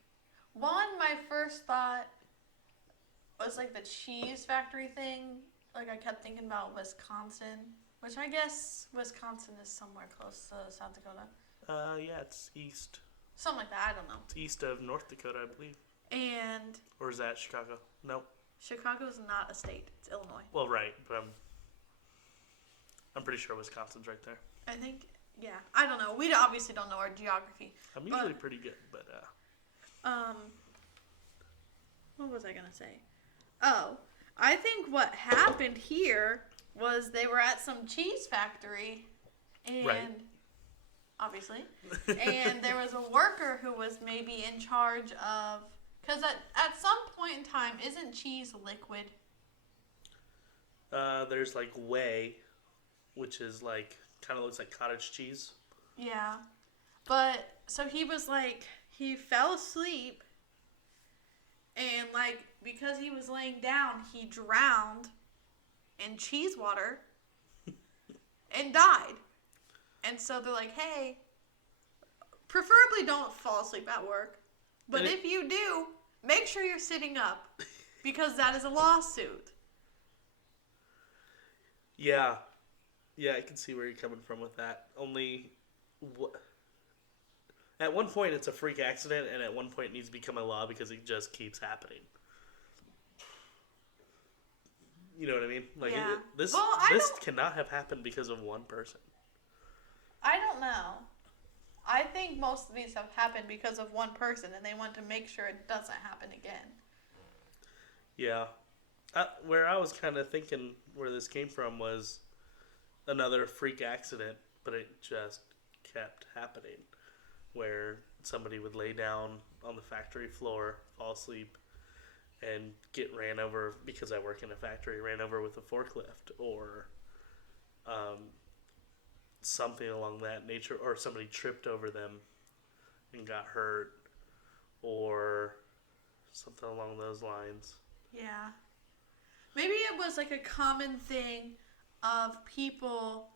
my first thought was like the cheese factory thing. Like I kept thinking about Wisconsin, which I guess Wisconsin is somewhere close to South Dakota. Yeah, it's east. Something like that, I don't know. It's east of North Dakota, I believe. And Or is that Chicago? Nope. Chicago's not a state, it's Illinois. Well, right, but I'm pretty sure Wisconsin's right there. I think, yeah. I don't know. We obviously don't know our geography. I'm usually pretty good, but what was I gonna say? Oh, I think what happened here was they were at some cheese factory, and Right. obviously, and there was a worker who was maybe in charge of, because at some point in time, isn't cheese liquid? there's like whey, which is like kind of looks like cottage cheese. Yeah, but so he was like, he fell asleep, and like because he was laying down, he drowned in cheese water and died. And so they're like, hey, preferably don't fall asleep at work, but if you do, make sure you're sitting up because that is a lawsuit. Yeah, I can see where you're coming from with that. Only, at one point it's a freak accident, and at one point it needs to become a law because it just keeps happening. You know what I mean? Like Yeah. this cannot have happened because of one person. I don't know. I think most of these have happened because of one person, and they want to make sure it doesn't happen again. Yeah. Where I was kind of thinking where this came from was another freak accident, but it just kept happening. Where somebody would lay down on the factory floor, fall asleep, and get ran over, because I work in a factory, ran over with a forklift, or something along that nature, or somebody tripped over them and got hurt, or something along those lines. Yeah. Maybe it was like a common thing of people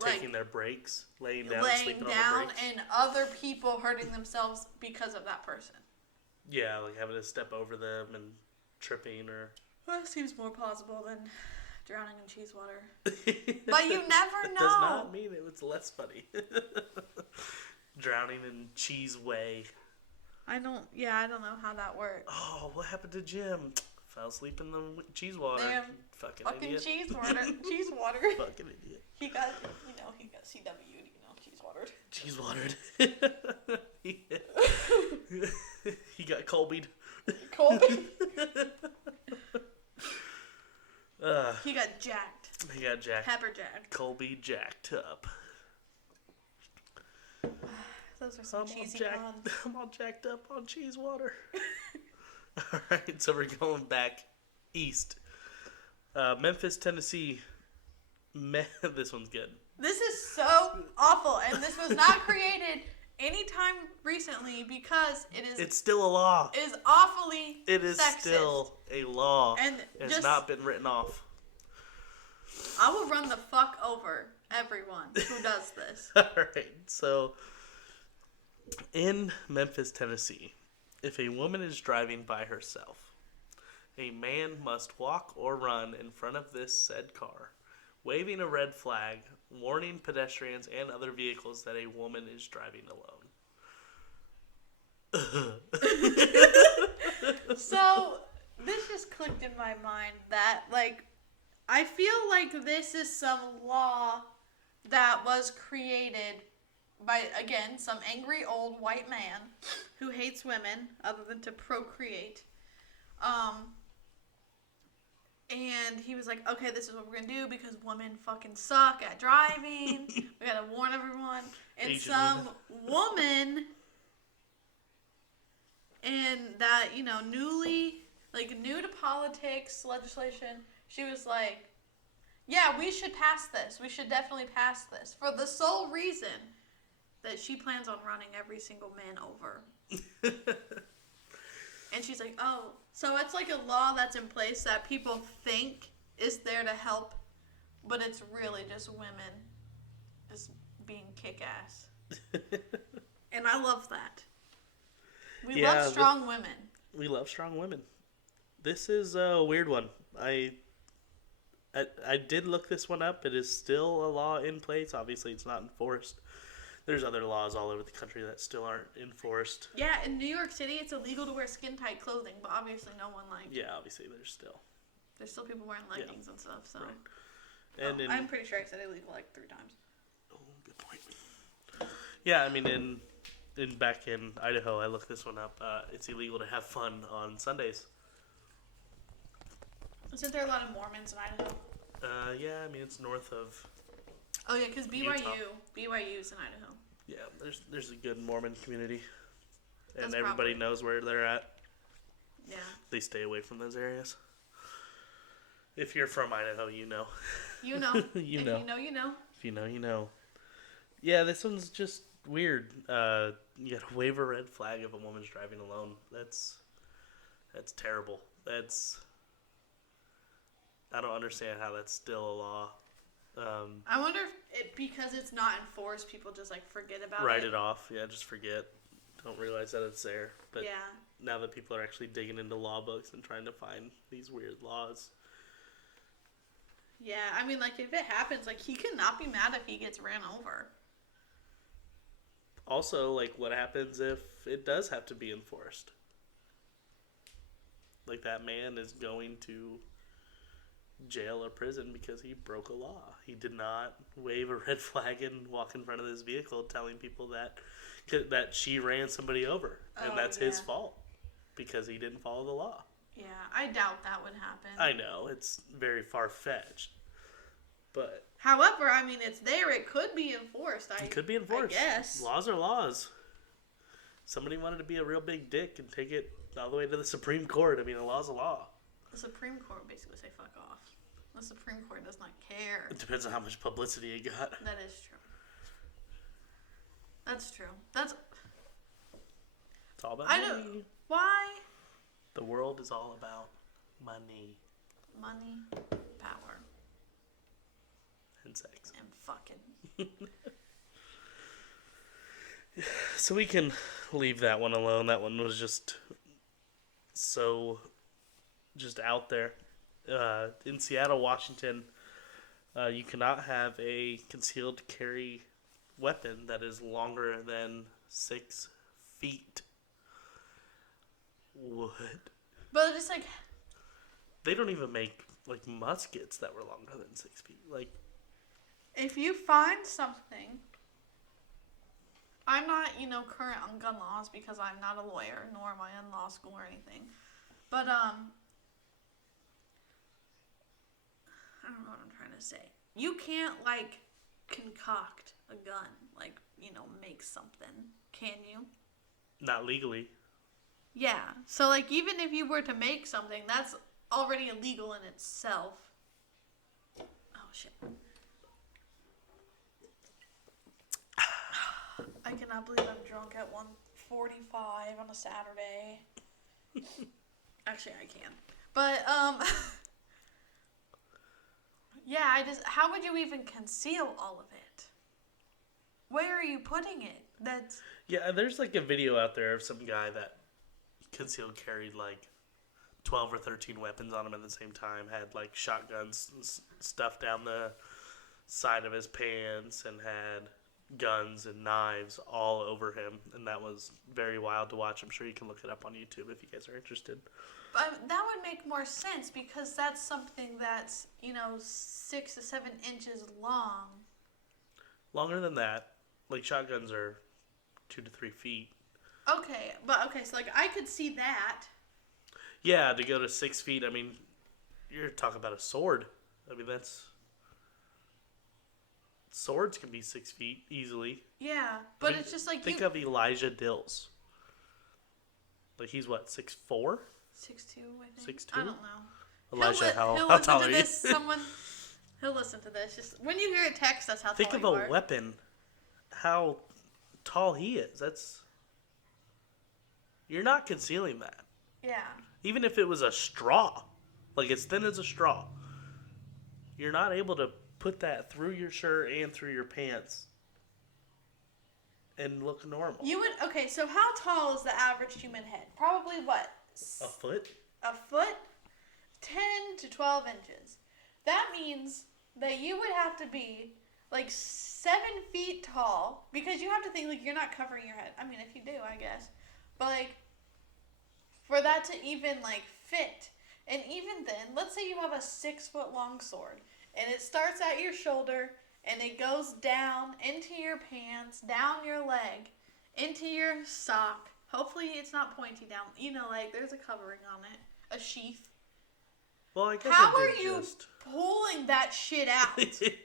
Taking their breaks, laying down, sleeping on the breaks. and other people hurting themselves because of that person. Yeah, like having to step over them and tripping, or... Well, that seems more plausible than drowning in cheese water. But you never know. Does not mean it was less funny. Drowning in cheese whey. I don't know how that works. Oh, what happened to Jim? Fell asleep in the cheese water. Damn. Fucking Fucking idiot. cheese water. Fucking idiot. He got CW'd, cheese watered. Cheese watered. He got Colby'd. Colby? He got jacked. He got jacked. Pepper jacked. Colby jacked up. Those are some cheesy puns. I'm all jacked up on cheese water. Alright, so we're going back east. Memphis, Tennessee. This one's good. This is so awful, and this was not created anytime recently because it's still a law. It is awfully It is sexist. still a law. And it's not been written off. I will run the fuck over everyone who does this. Alright, so in Memphis, Tennessee, if a woman is driving by herself, a man must walk or run in front of this said car, waving a red flag, warning pedestrians and other vehicles that a woman is driving alone. So, this just clicked in my mind that, like, I feel like this is some law that was created by, again, some angry old white man who hates women other than to procreate. And he was like, okay, this is what we're going to do because women fucking suck at driving. We got to warn everyone. And Asian some woman in that, you know, new to politics legislation, she was like, yeah, we should pass this. We should definitely pass this for the sole reason that she plans on running every single man over. And she's like, oh, so it's like a law that's in place that people think is there to help, but it's really just women just being kick-ass. And I love that. We love strong women. We love strong women. This is a weird one. I did look this one up. It is still a law in place. Obviously, it's not enforced. There's other laws all over the country that still aren't enforced. Yeah, in New York City, it's illegal to wear skin-tight clothing, but obviously no one, Yeah, obviously there's still people wearing leggings and stuff, so. Right. And I'm pretty sure I said illegal like 3 times. Oh, good point. Yeah, I mean, in back in Idaho, I looked this one up. It's illegal to have fun on Sundays. Isn't there a lot of Mormons in Idaho? Yeah, I mean, it's north of... Oh, yeah, because BYU's in Idaho. Yeah, there's a good Mormon community. And That's everybody knows where they're at. Yeah. They stay away from those areas. If you're from Idaho, you know. You know. You know. If you know, you know. If you know, you know. Yeah, this one's just weird. You gotta wave a red flag if a woman's driving alone. That's terrible. I don't understand how that's still a law. I wonder if because it's not enforced, people just like forget about write it off. Yeah, just forget. Don't realize that it's there. But yeah. Now that people are actually digging into law books and trying to find these weird laws. Yeah, I mean, like, if it happens, like, he cannot be mad if he gets ran over. Also, like, what happens if it does have to be enforced? Like, that man is going to jail or prison because he broke a law. He did not wave a red flag and walk in front of this vehicle telling people that she ran somebody over. And that's his fault because he didn't follow the law. Yeah, I doubt that would happen. I know, it's very far-fetched. But however, I mean, it's there. It could be enforced. It could be enforced. I guess. Laws are laws. Somebody wanted to be a real big dick and take it all the way to the Supreme Court. I mean, a law's a law. The Supreme Court basically say fuck off. The Supreme Court does not care. It depends on how much publicity it got. That is true. That's true. It's all about money. Why? The world is all about money. Money, power. And sex. And fucking. So we can leave that one alone. That one was just so out there. In Seattle, Washington, you cannot have a concealed carry weapon that is longer than 6 feet. What? But it's like... They don't even make, like, muskets that were longer than 6 feet. Like... If you find something I'm not, current on gun laws because I'm not a lawyer, nor am I in law school or anything. But, I don't know what I'm trying to say. You can't, concoct a gun. Make something. Can you? Not legally. Yeah. So, even if you were to make something, that's already illegal in itself. Oh, shit. I cannot believe I'm drunk at 1:45 on a Saturday. Actually, I can. But, yeah, how would you even conceal all of it? Where are you putting it? Yeah, there's, a video out there of some guy that concealed carried, 12 or 13 weapons on him at the same time, had, shotguns stuffed down the side of his pants, and had guns and knives all over him, and that was very wild to watch. I'm sure you can look it up on YouTube if you guys are interested. But that would make more sense because that's something that's 6 to 7 inches long. Longer than that. Shotguns are 2 to 3 feet. Okay, so I could see that. Yeah, to go to 6 feet. I mean, you're talking about a sword. I mean, swords can be 6 feet easily. Yeah, but it's just think of Elijah Dills. He's what, 6'4"? 6'2", I think. 6'2"? I don't know. Elijah, he'll how tall are you? this. He'll listen to this. Just when you hear a text, that's how tall Think of you are. a weapon. How tall he is. You're not concealing that. Yeah. Even if it was a straw, as thin as a straw, you're not able to put that through your shirt and through your pants and look normal. Okay, so how tall is the average human head? Probably what? A foot? A foot? 10 to 12 inches. That means that you would have to be 7 feet tall, because you have to think you're not covering your head. I mean, if you do, I guess. But for that to even fit, and even then, let's say you have a 6-foot long sword, and it starts at your shoulder, and it goes down into your pants, down your leg, into your sock. Hopefully it's not pointy down. There's a covering on it, a sheath. Well, I guess how are you pulling that shit out?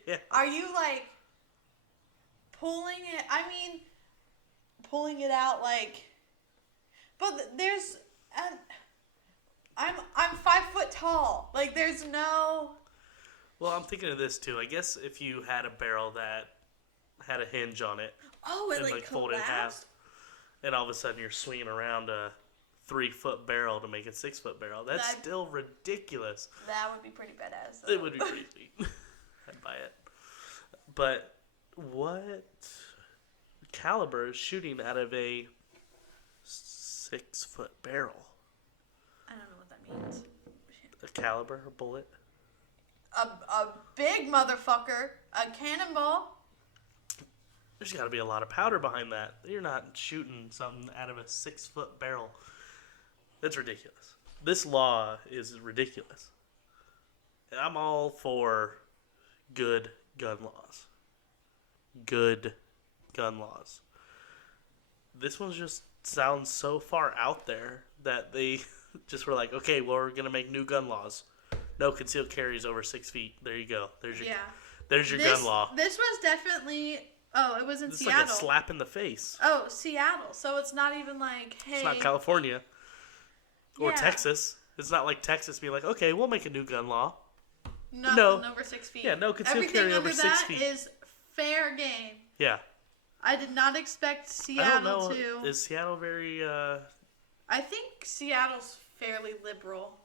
Yeah. Are you pulling it? I mean, pulling it out But there's, I'm 5 foot tall. There's no. Well, I'm thinking of this too. I guess if you had a barrel that had a hinge on it, and folded in half, and all of a sudden you're swinging around a 3-foot barrel to make a 6-foot barrel. That's still ridiculous. That would be pretty badass, though. It would be pretty sweet. I'd buy it. But what caliber is shooting out of a 6-foot barrel? I don't know what that means. A caliber, a bullet? A big motherfucker. A cannonball. There's got to be a lot of powder behind that. You're not shooting something out of a 6-foot barrel. That's ridiculous. This law is ridiculous. And I'm all for good gun laws. Good gun laws. This one just sounds so far out there that they just were like, okay, well, we're going to make new gun laws. No concealed carries over 6 feet. There you go. There's your gun law. This was definitely. Oh, it was in Seattle. It's like a slap in the face. Oh, Seattle. So it's not even hey. It's not California. Or Texas. It's not like Texas being like, okay, we'll make a new gun law. No. Over 6 feet. Yeah, no concealed carry over 6 feet. Everything under that is fair game. Yeah. I did not expect Seattle I don't know. to. Is Seattle very... I think Seattle's fairly liberal.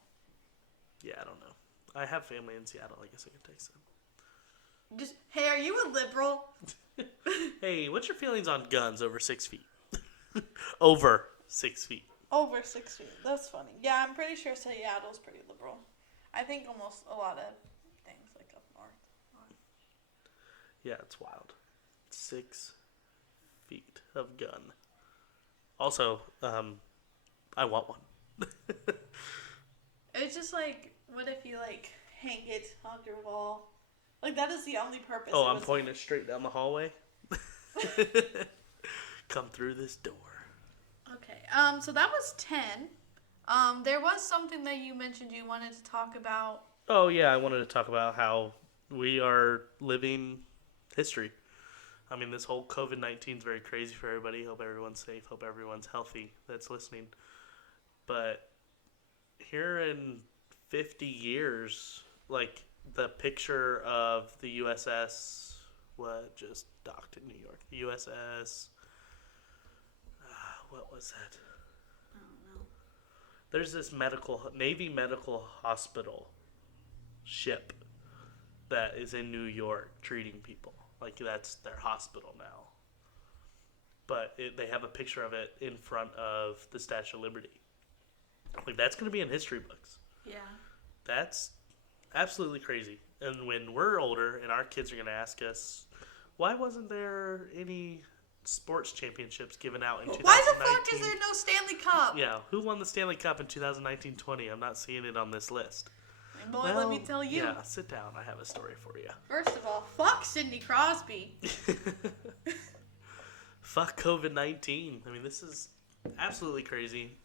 Yeah, I don't know. I have family in Seattle. I guess I can text them. Hey, are you a liberal? Hey, what's your feelings on guns over 6 feet? Over 6 feet. Over 6 feet. That's funny. Yeah, I'm pretty sure Seattle's pretty liberal. I think almost a lot of things up north. Yeah, it's wild. 6 feet of gun. Also, I want one. It's just what if you hang it on your wall? That is the only purpose. Oh, I'm pointing it straight down the hallway? come through this door. Okay. So that was 10. There was something that you mentioned you wanted to talk about. Oh, yeah, I wanted to talk about how we are living history. I mean, this whole COVID-19 is very crazy for everybody. Hope everyone's safe. Hope everyone's healthy that's listening. But here in 50 years, like the picture of the USS, just docked in New York. The USS, what was that? I don't know. There's this Navy medical hospital ship that is in New York treating people. Like, that's their hospital now. But they have a picture of it in front of the Statue of Liberty. Like, that's going to be in history books. Yeah. That's absolutely crazy. And when we're older and our kids are going to ask us, why wasn't there any sports championships given out in 2019? Why the fuck is there no Stanley Cup? Yeah, who won the Stanley Cup in 2019-20? I'm not seeing it on this list. And boy, let me tell you. Yeah, sit down. I have a story for you. First of all, fuck Sidney Crosby. Fuck COVID-19. I mean, this is absolutely crazy.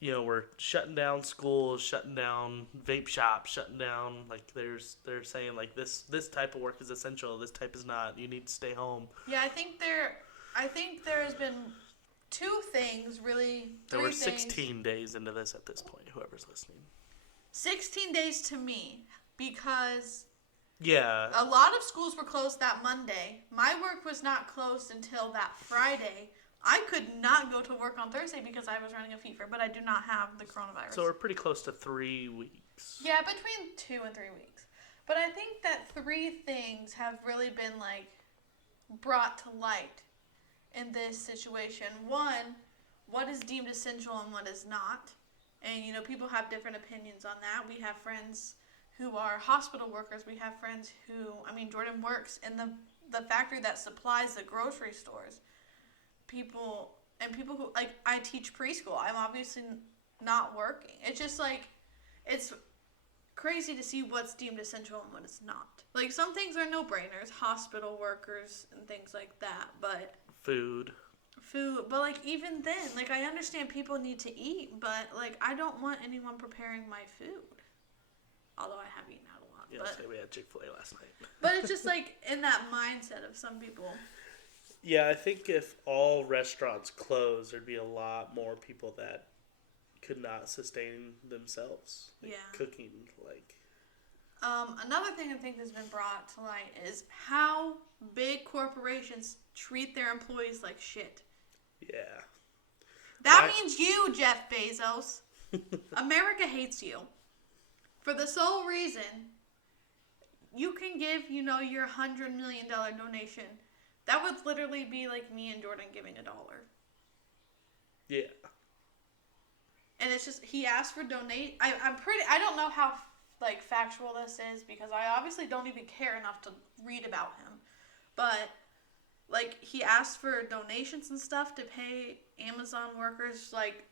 We're shutting down schools, shutting down vape shops, shutting down, like, they're saying, like, this type of work is essential, this type is not, you need to stay home. Yeah, I think there has been two things, really. There were 16 16 days into this at this point, whoever's listening. 16 days to me, because yeah, a lot of schools were closed that Monday. My work was not closed until that Friday. I could not go to work on Thursday because I was running a fever, but I do not have the coronavirus. So we're pretty close to 3 weeks. Yeah, between 2 and 3 weeks. But I think that 3 things have really been, like, brought to light in this situation. One, what is deemed essential and what is not. And, people have different opinions on that. We have friends who are hospital workers. We have friends who, Jordan works in the factory that supplies the grocery stores. People who, like, I teach preschool. I'm obviously not working. It's just, like, it's crazy to see what's deemed essential and what is not. Like, some things are no-brainers, hospital workers and things like that, but... Food, but, like, even then, like, I understand people need to eat, but, like, I don't want anyone preparing my food. Although I have eaten out a lot. Yeah, but, I'll say we had Chick-fil-A last night. But it's just, like, in that mindset of some people... Yeah, I think if all restaurants closed, there'd be a lot more people that could not sustain themselves. Like, yeah. Cooking, like... Another thing I think has been brought to light is how big corporations treat their employees like shit. Yeah. That means you, Jeff Bezos. America hates you. For the sole reason, you can give, your $100 million donation. That would literally be like me and Jordan giving $1. Yeah. And it's just, he asked for donate. I don't know how, like, factual this is because I obviously don't even care enough to read about him. But, like, he asked for donations and stuff to pay Amazon workers, like,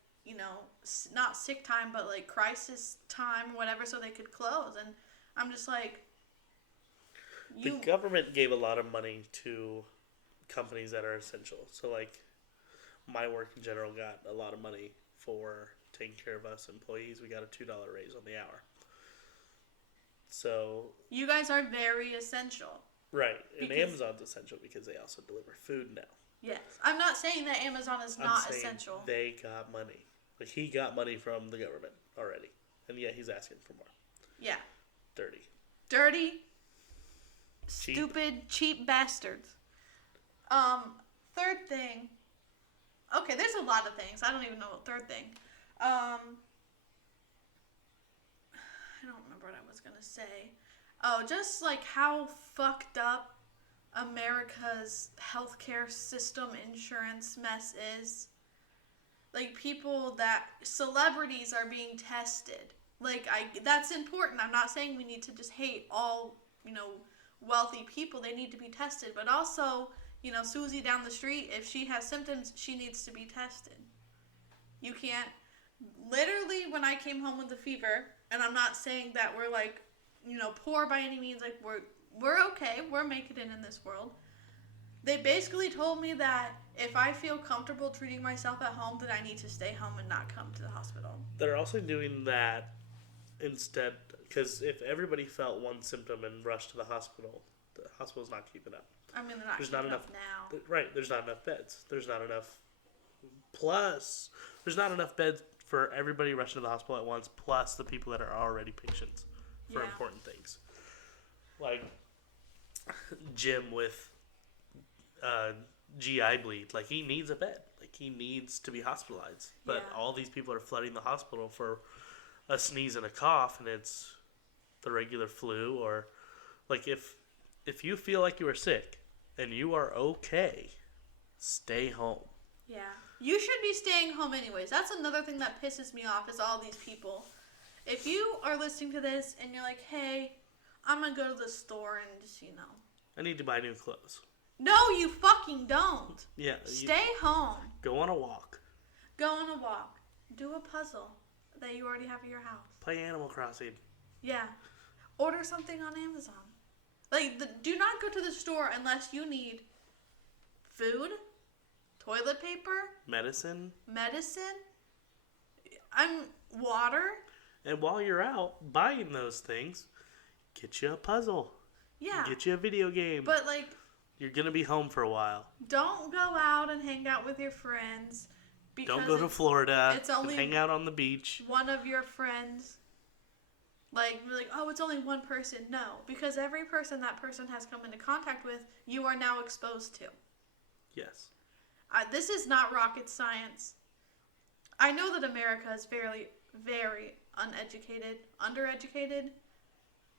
not sick time, but, like, crisis time or whatever so they could close. And I'm just like, The government gave a lot of money to companies that are essential. So, like, my work in general got a lot of money for taking care of us employees. We got a $2 raise on the hour. So... You guys are very essential. Right. And Amazon's essential because they also deliver food now. Yes. I'm not saying that Amazon is not essential. They got money. Like, he got money from the government already. And yet he's asking for more. Yeah. Dirty. Cheap. Stupid, cheap bastards. Third thing. Okay, there's a lot of things. I don't even know what third thing. I don't remember what I was gonna say. Oh, just like how fucked up America's healthcare system insurance mess is. Like, celebrities are being tested. Like, that's important. I'm not saying we need to just hate all, wealthy people. They need to be tested. But also, Susie down the street, if she has symptoms, she needs to be tested. You can't... Literally, when I came home with a fever, and I'm not saying that we're, like, poor by any means. Like, we're okay. We're making it in this world. They basically told me that if I feel comfortable treating myself at home, then I need to stay home and not come to the hospital. They're also doing that instead, because if everybody felt one symptom and rushed to the hospital's not keeping up. I mean, they're not There's keeping not enough up now. Right, there's not enough beds. There's not enough. Plus, there's not enough beds for everybody rushing to the hospital at once, plus the people that are already patients for important things. Like Jim with GI bleed. Like, he needs a bed. Like, he needs to be hospitalized. But all these people are flooding the hospital for a sneeze and a cough, and it's the regular flu. Or, like, if you feel like you are sick and you are okay, stay home. Yeah. You should be staying home anyways. That's another thing that pisses me off is all these people. If you are listening to this and you're like, hey, I'm going to go to the store and just, I need to buy new clothes. No, you fucking don't. Yeah. Stay home. Go on a walk. Go on a walk. Do a puzzle that you already have at your house. Play Animal Crossing. Yeah. Order something on Amazon. Like, do not go to the store unless you need food, toilet paper, medicine, water. And while you're out buying those things, get you a puzzle. Yeah. Get you a video game. But, like, you're going to be home for a while. Don't go out and hang out with your friends. Don't go to Florida it's only and hang out on the beach. One of your friends. Like, oh, it's only one person. No, because every person that person has come into contact with, you are now exposed to. Yes. This is not rocket science. I know that America is very, very undereducated,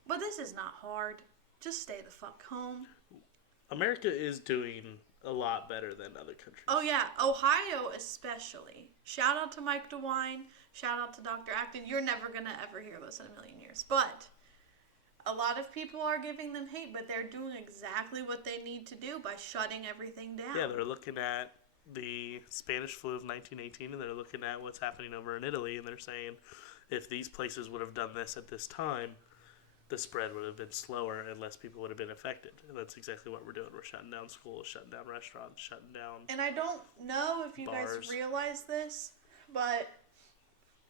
but this is not hard. Just stay the fuck home. America is doing a lot better than other countries. Oh, yeah. Ohio especially. Shout out to Mike DeWine. Shout out to Dr. Acton. You're never going to ever hear this in a million years. But a lot of people are giving them hate, but they're doing exactly what they need to do by shutting everything down. Yeah, they're looking at the Spanish flu of 1918, and they're looking at what's happening over in Italy, and they're saying if these places would have done this at this time, the spread would have been slower and less people would have been affected. And that's exactly what we're doing. We're shutting down schools, shutting down restaurants, shutting down And I don't know if you bars. guys realize this, but,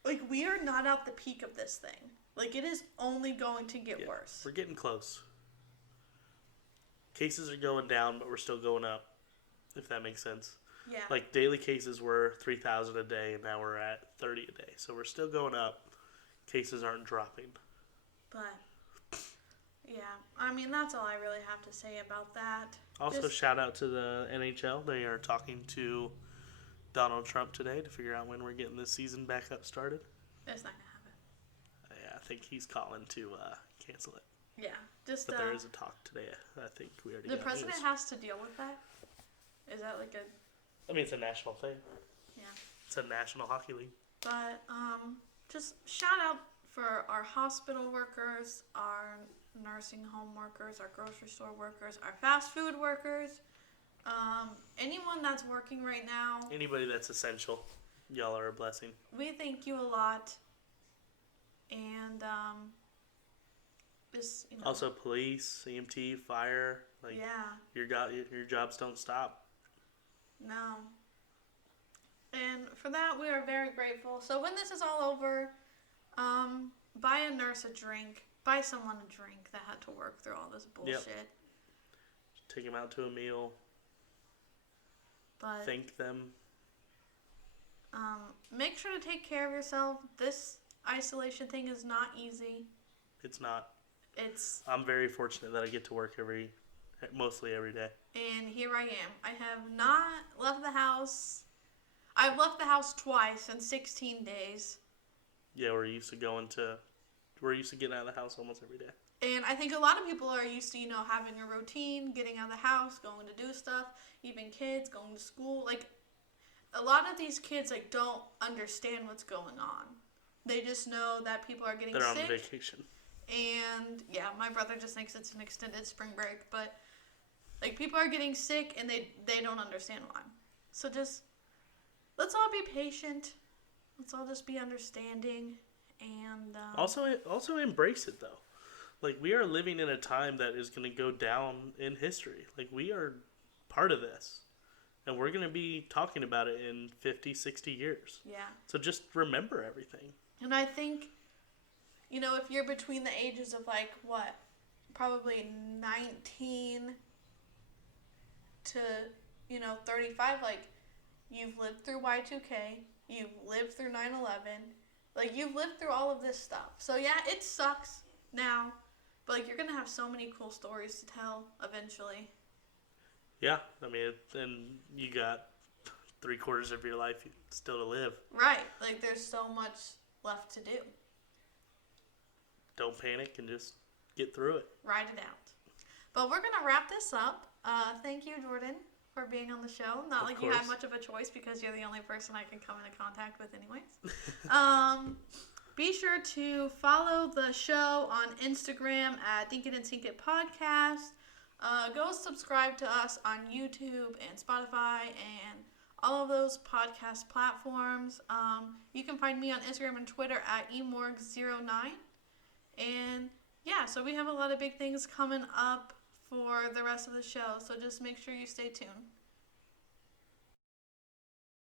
like, we are not at the peak of this thing. Like, it is only going to get worse. We're getting close. Cases are going down, but we're still going up, if that makes sense. Yeah. Like, daily cases were 3,000 a day, and now we're at 30 a day. So we're still going up. Cases aren't dropping. But, yeah. I mean, that's all I really have to say about that. Also, shout out to the NHL. They are talking to Donald Trump today to figure out when we're getting this season back up started. It's not going to happen. Yeah, I think he's calling to cancel it. Yeah. But there is a talk today. I think we already The got president news. has to deal with that? Is that like a... I mean, it's a national thing. Yeah. It's a national hockey league. But, just shout out for our hospital workers, our nursing home workers, our grocery store workers, our fast food workers, anyone that's working right now. Anybody that's essential, y'all are a blessing. We thank you a lot. And, just, Also, police, EMT, fire. Like, your jobs don't stop. No. And for that, we are very grateful. So when this is all over, buy a nurse a drink. Buy someone a drink that had to work through all this bullshit. Yep. Take them out to a meal. But thank them. Make sure to take care of yourself. This isolation thing is not easy. It's not. I'm very fortunate that I get to work mostly every day. And here I am. I have not left the house. I've left the house twice in 16 days. Yeah, we're used to getting out of the house almost every day. And I think a lot of people are used to, having a routine, getting out of the house, going to do stuff, even kids, going to school. Like, a lot of these kids, like, don't understand what's going on. They just know that people are getting sick. They're on vacation. And, yeah, my brother just thinks it's an extended spring break. But, like, people are getting sick, and they don't understand why. So just, let's all be patient. Let's all just be understanding. And also embrace it, though. Like, we are living in a time that is going to go down in history. Like, we are part of this. And we're going to be talking about it in 50, 60 years. Yeah. So just remember everything. And I think, you know, if you're between the ages of like, what, probably 19 to, you know, 35, like, you've lived through Y2K, you've lived through 9/11, like, you've lived through all of this stuff. So, yeah, it sucks now, but, like, you're going to have so many cool stories to tell eventually. Yeah, I mean, then you got 3/4 of your life still to live. Right, like, there's so much left to do. Don't panic and just get through it. Ride it out. But we're going to wrap this up. Thank you, Jordan, for being on the show. Not Of like course. you had much of a choice because you're the only person I can come into contact with anyways. Be sure to follow the show on Instagram at Dink It and Sink It Podcast. Go subscribe to us on YouTube and Spotify and all of those podcast platforms. You can find me on Instagram and Twitter at emorg09. And yeah, so we have a lot of big things coming up for the rest of the show, so just make sure you stay tuned.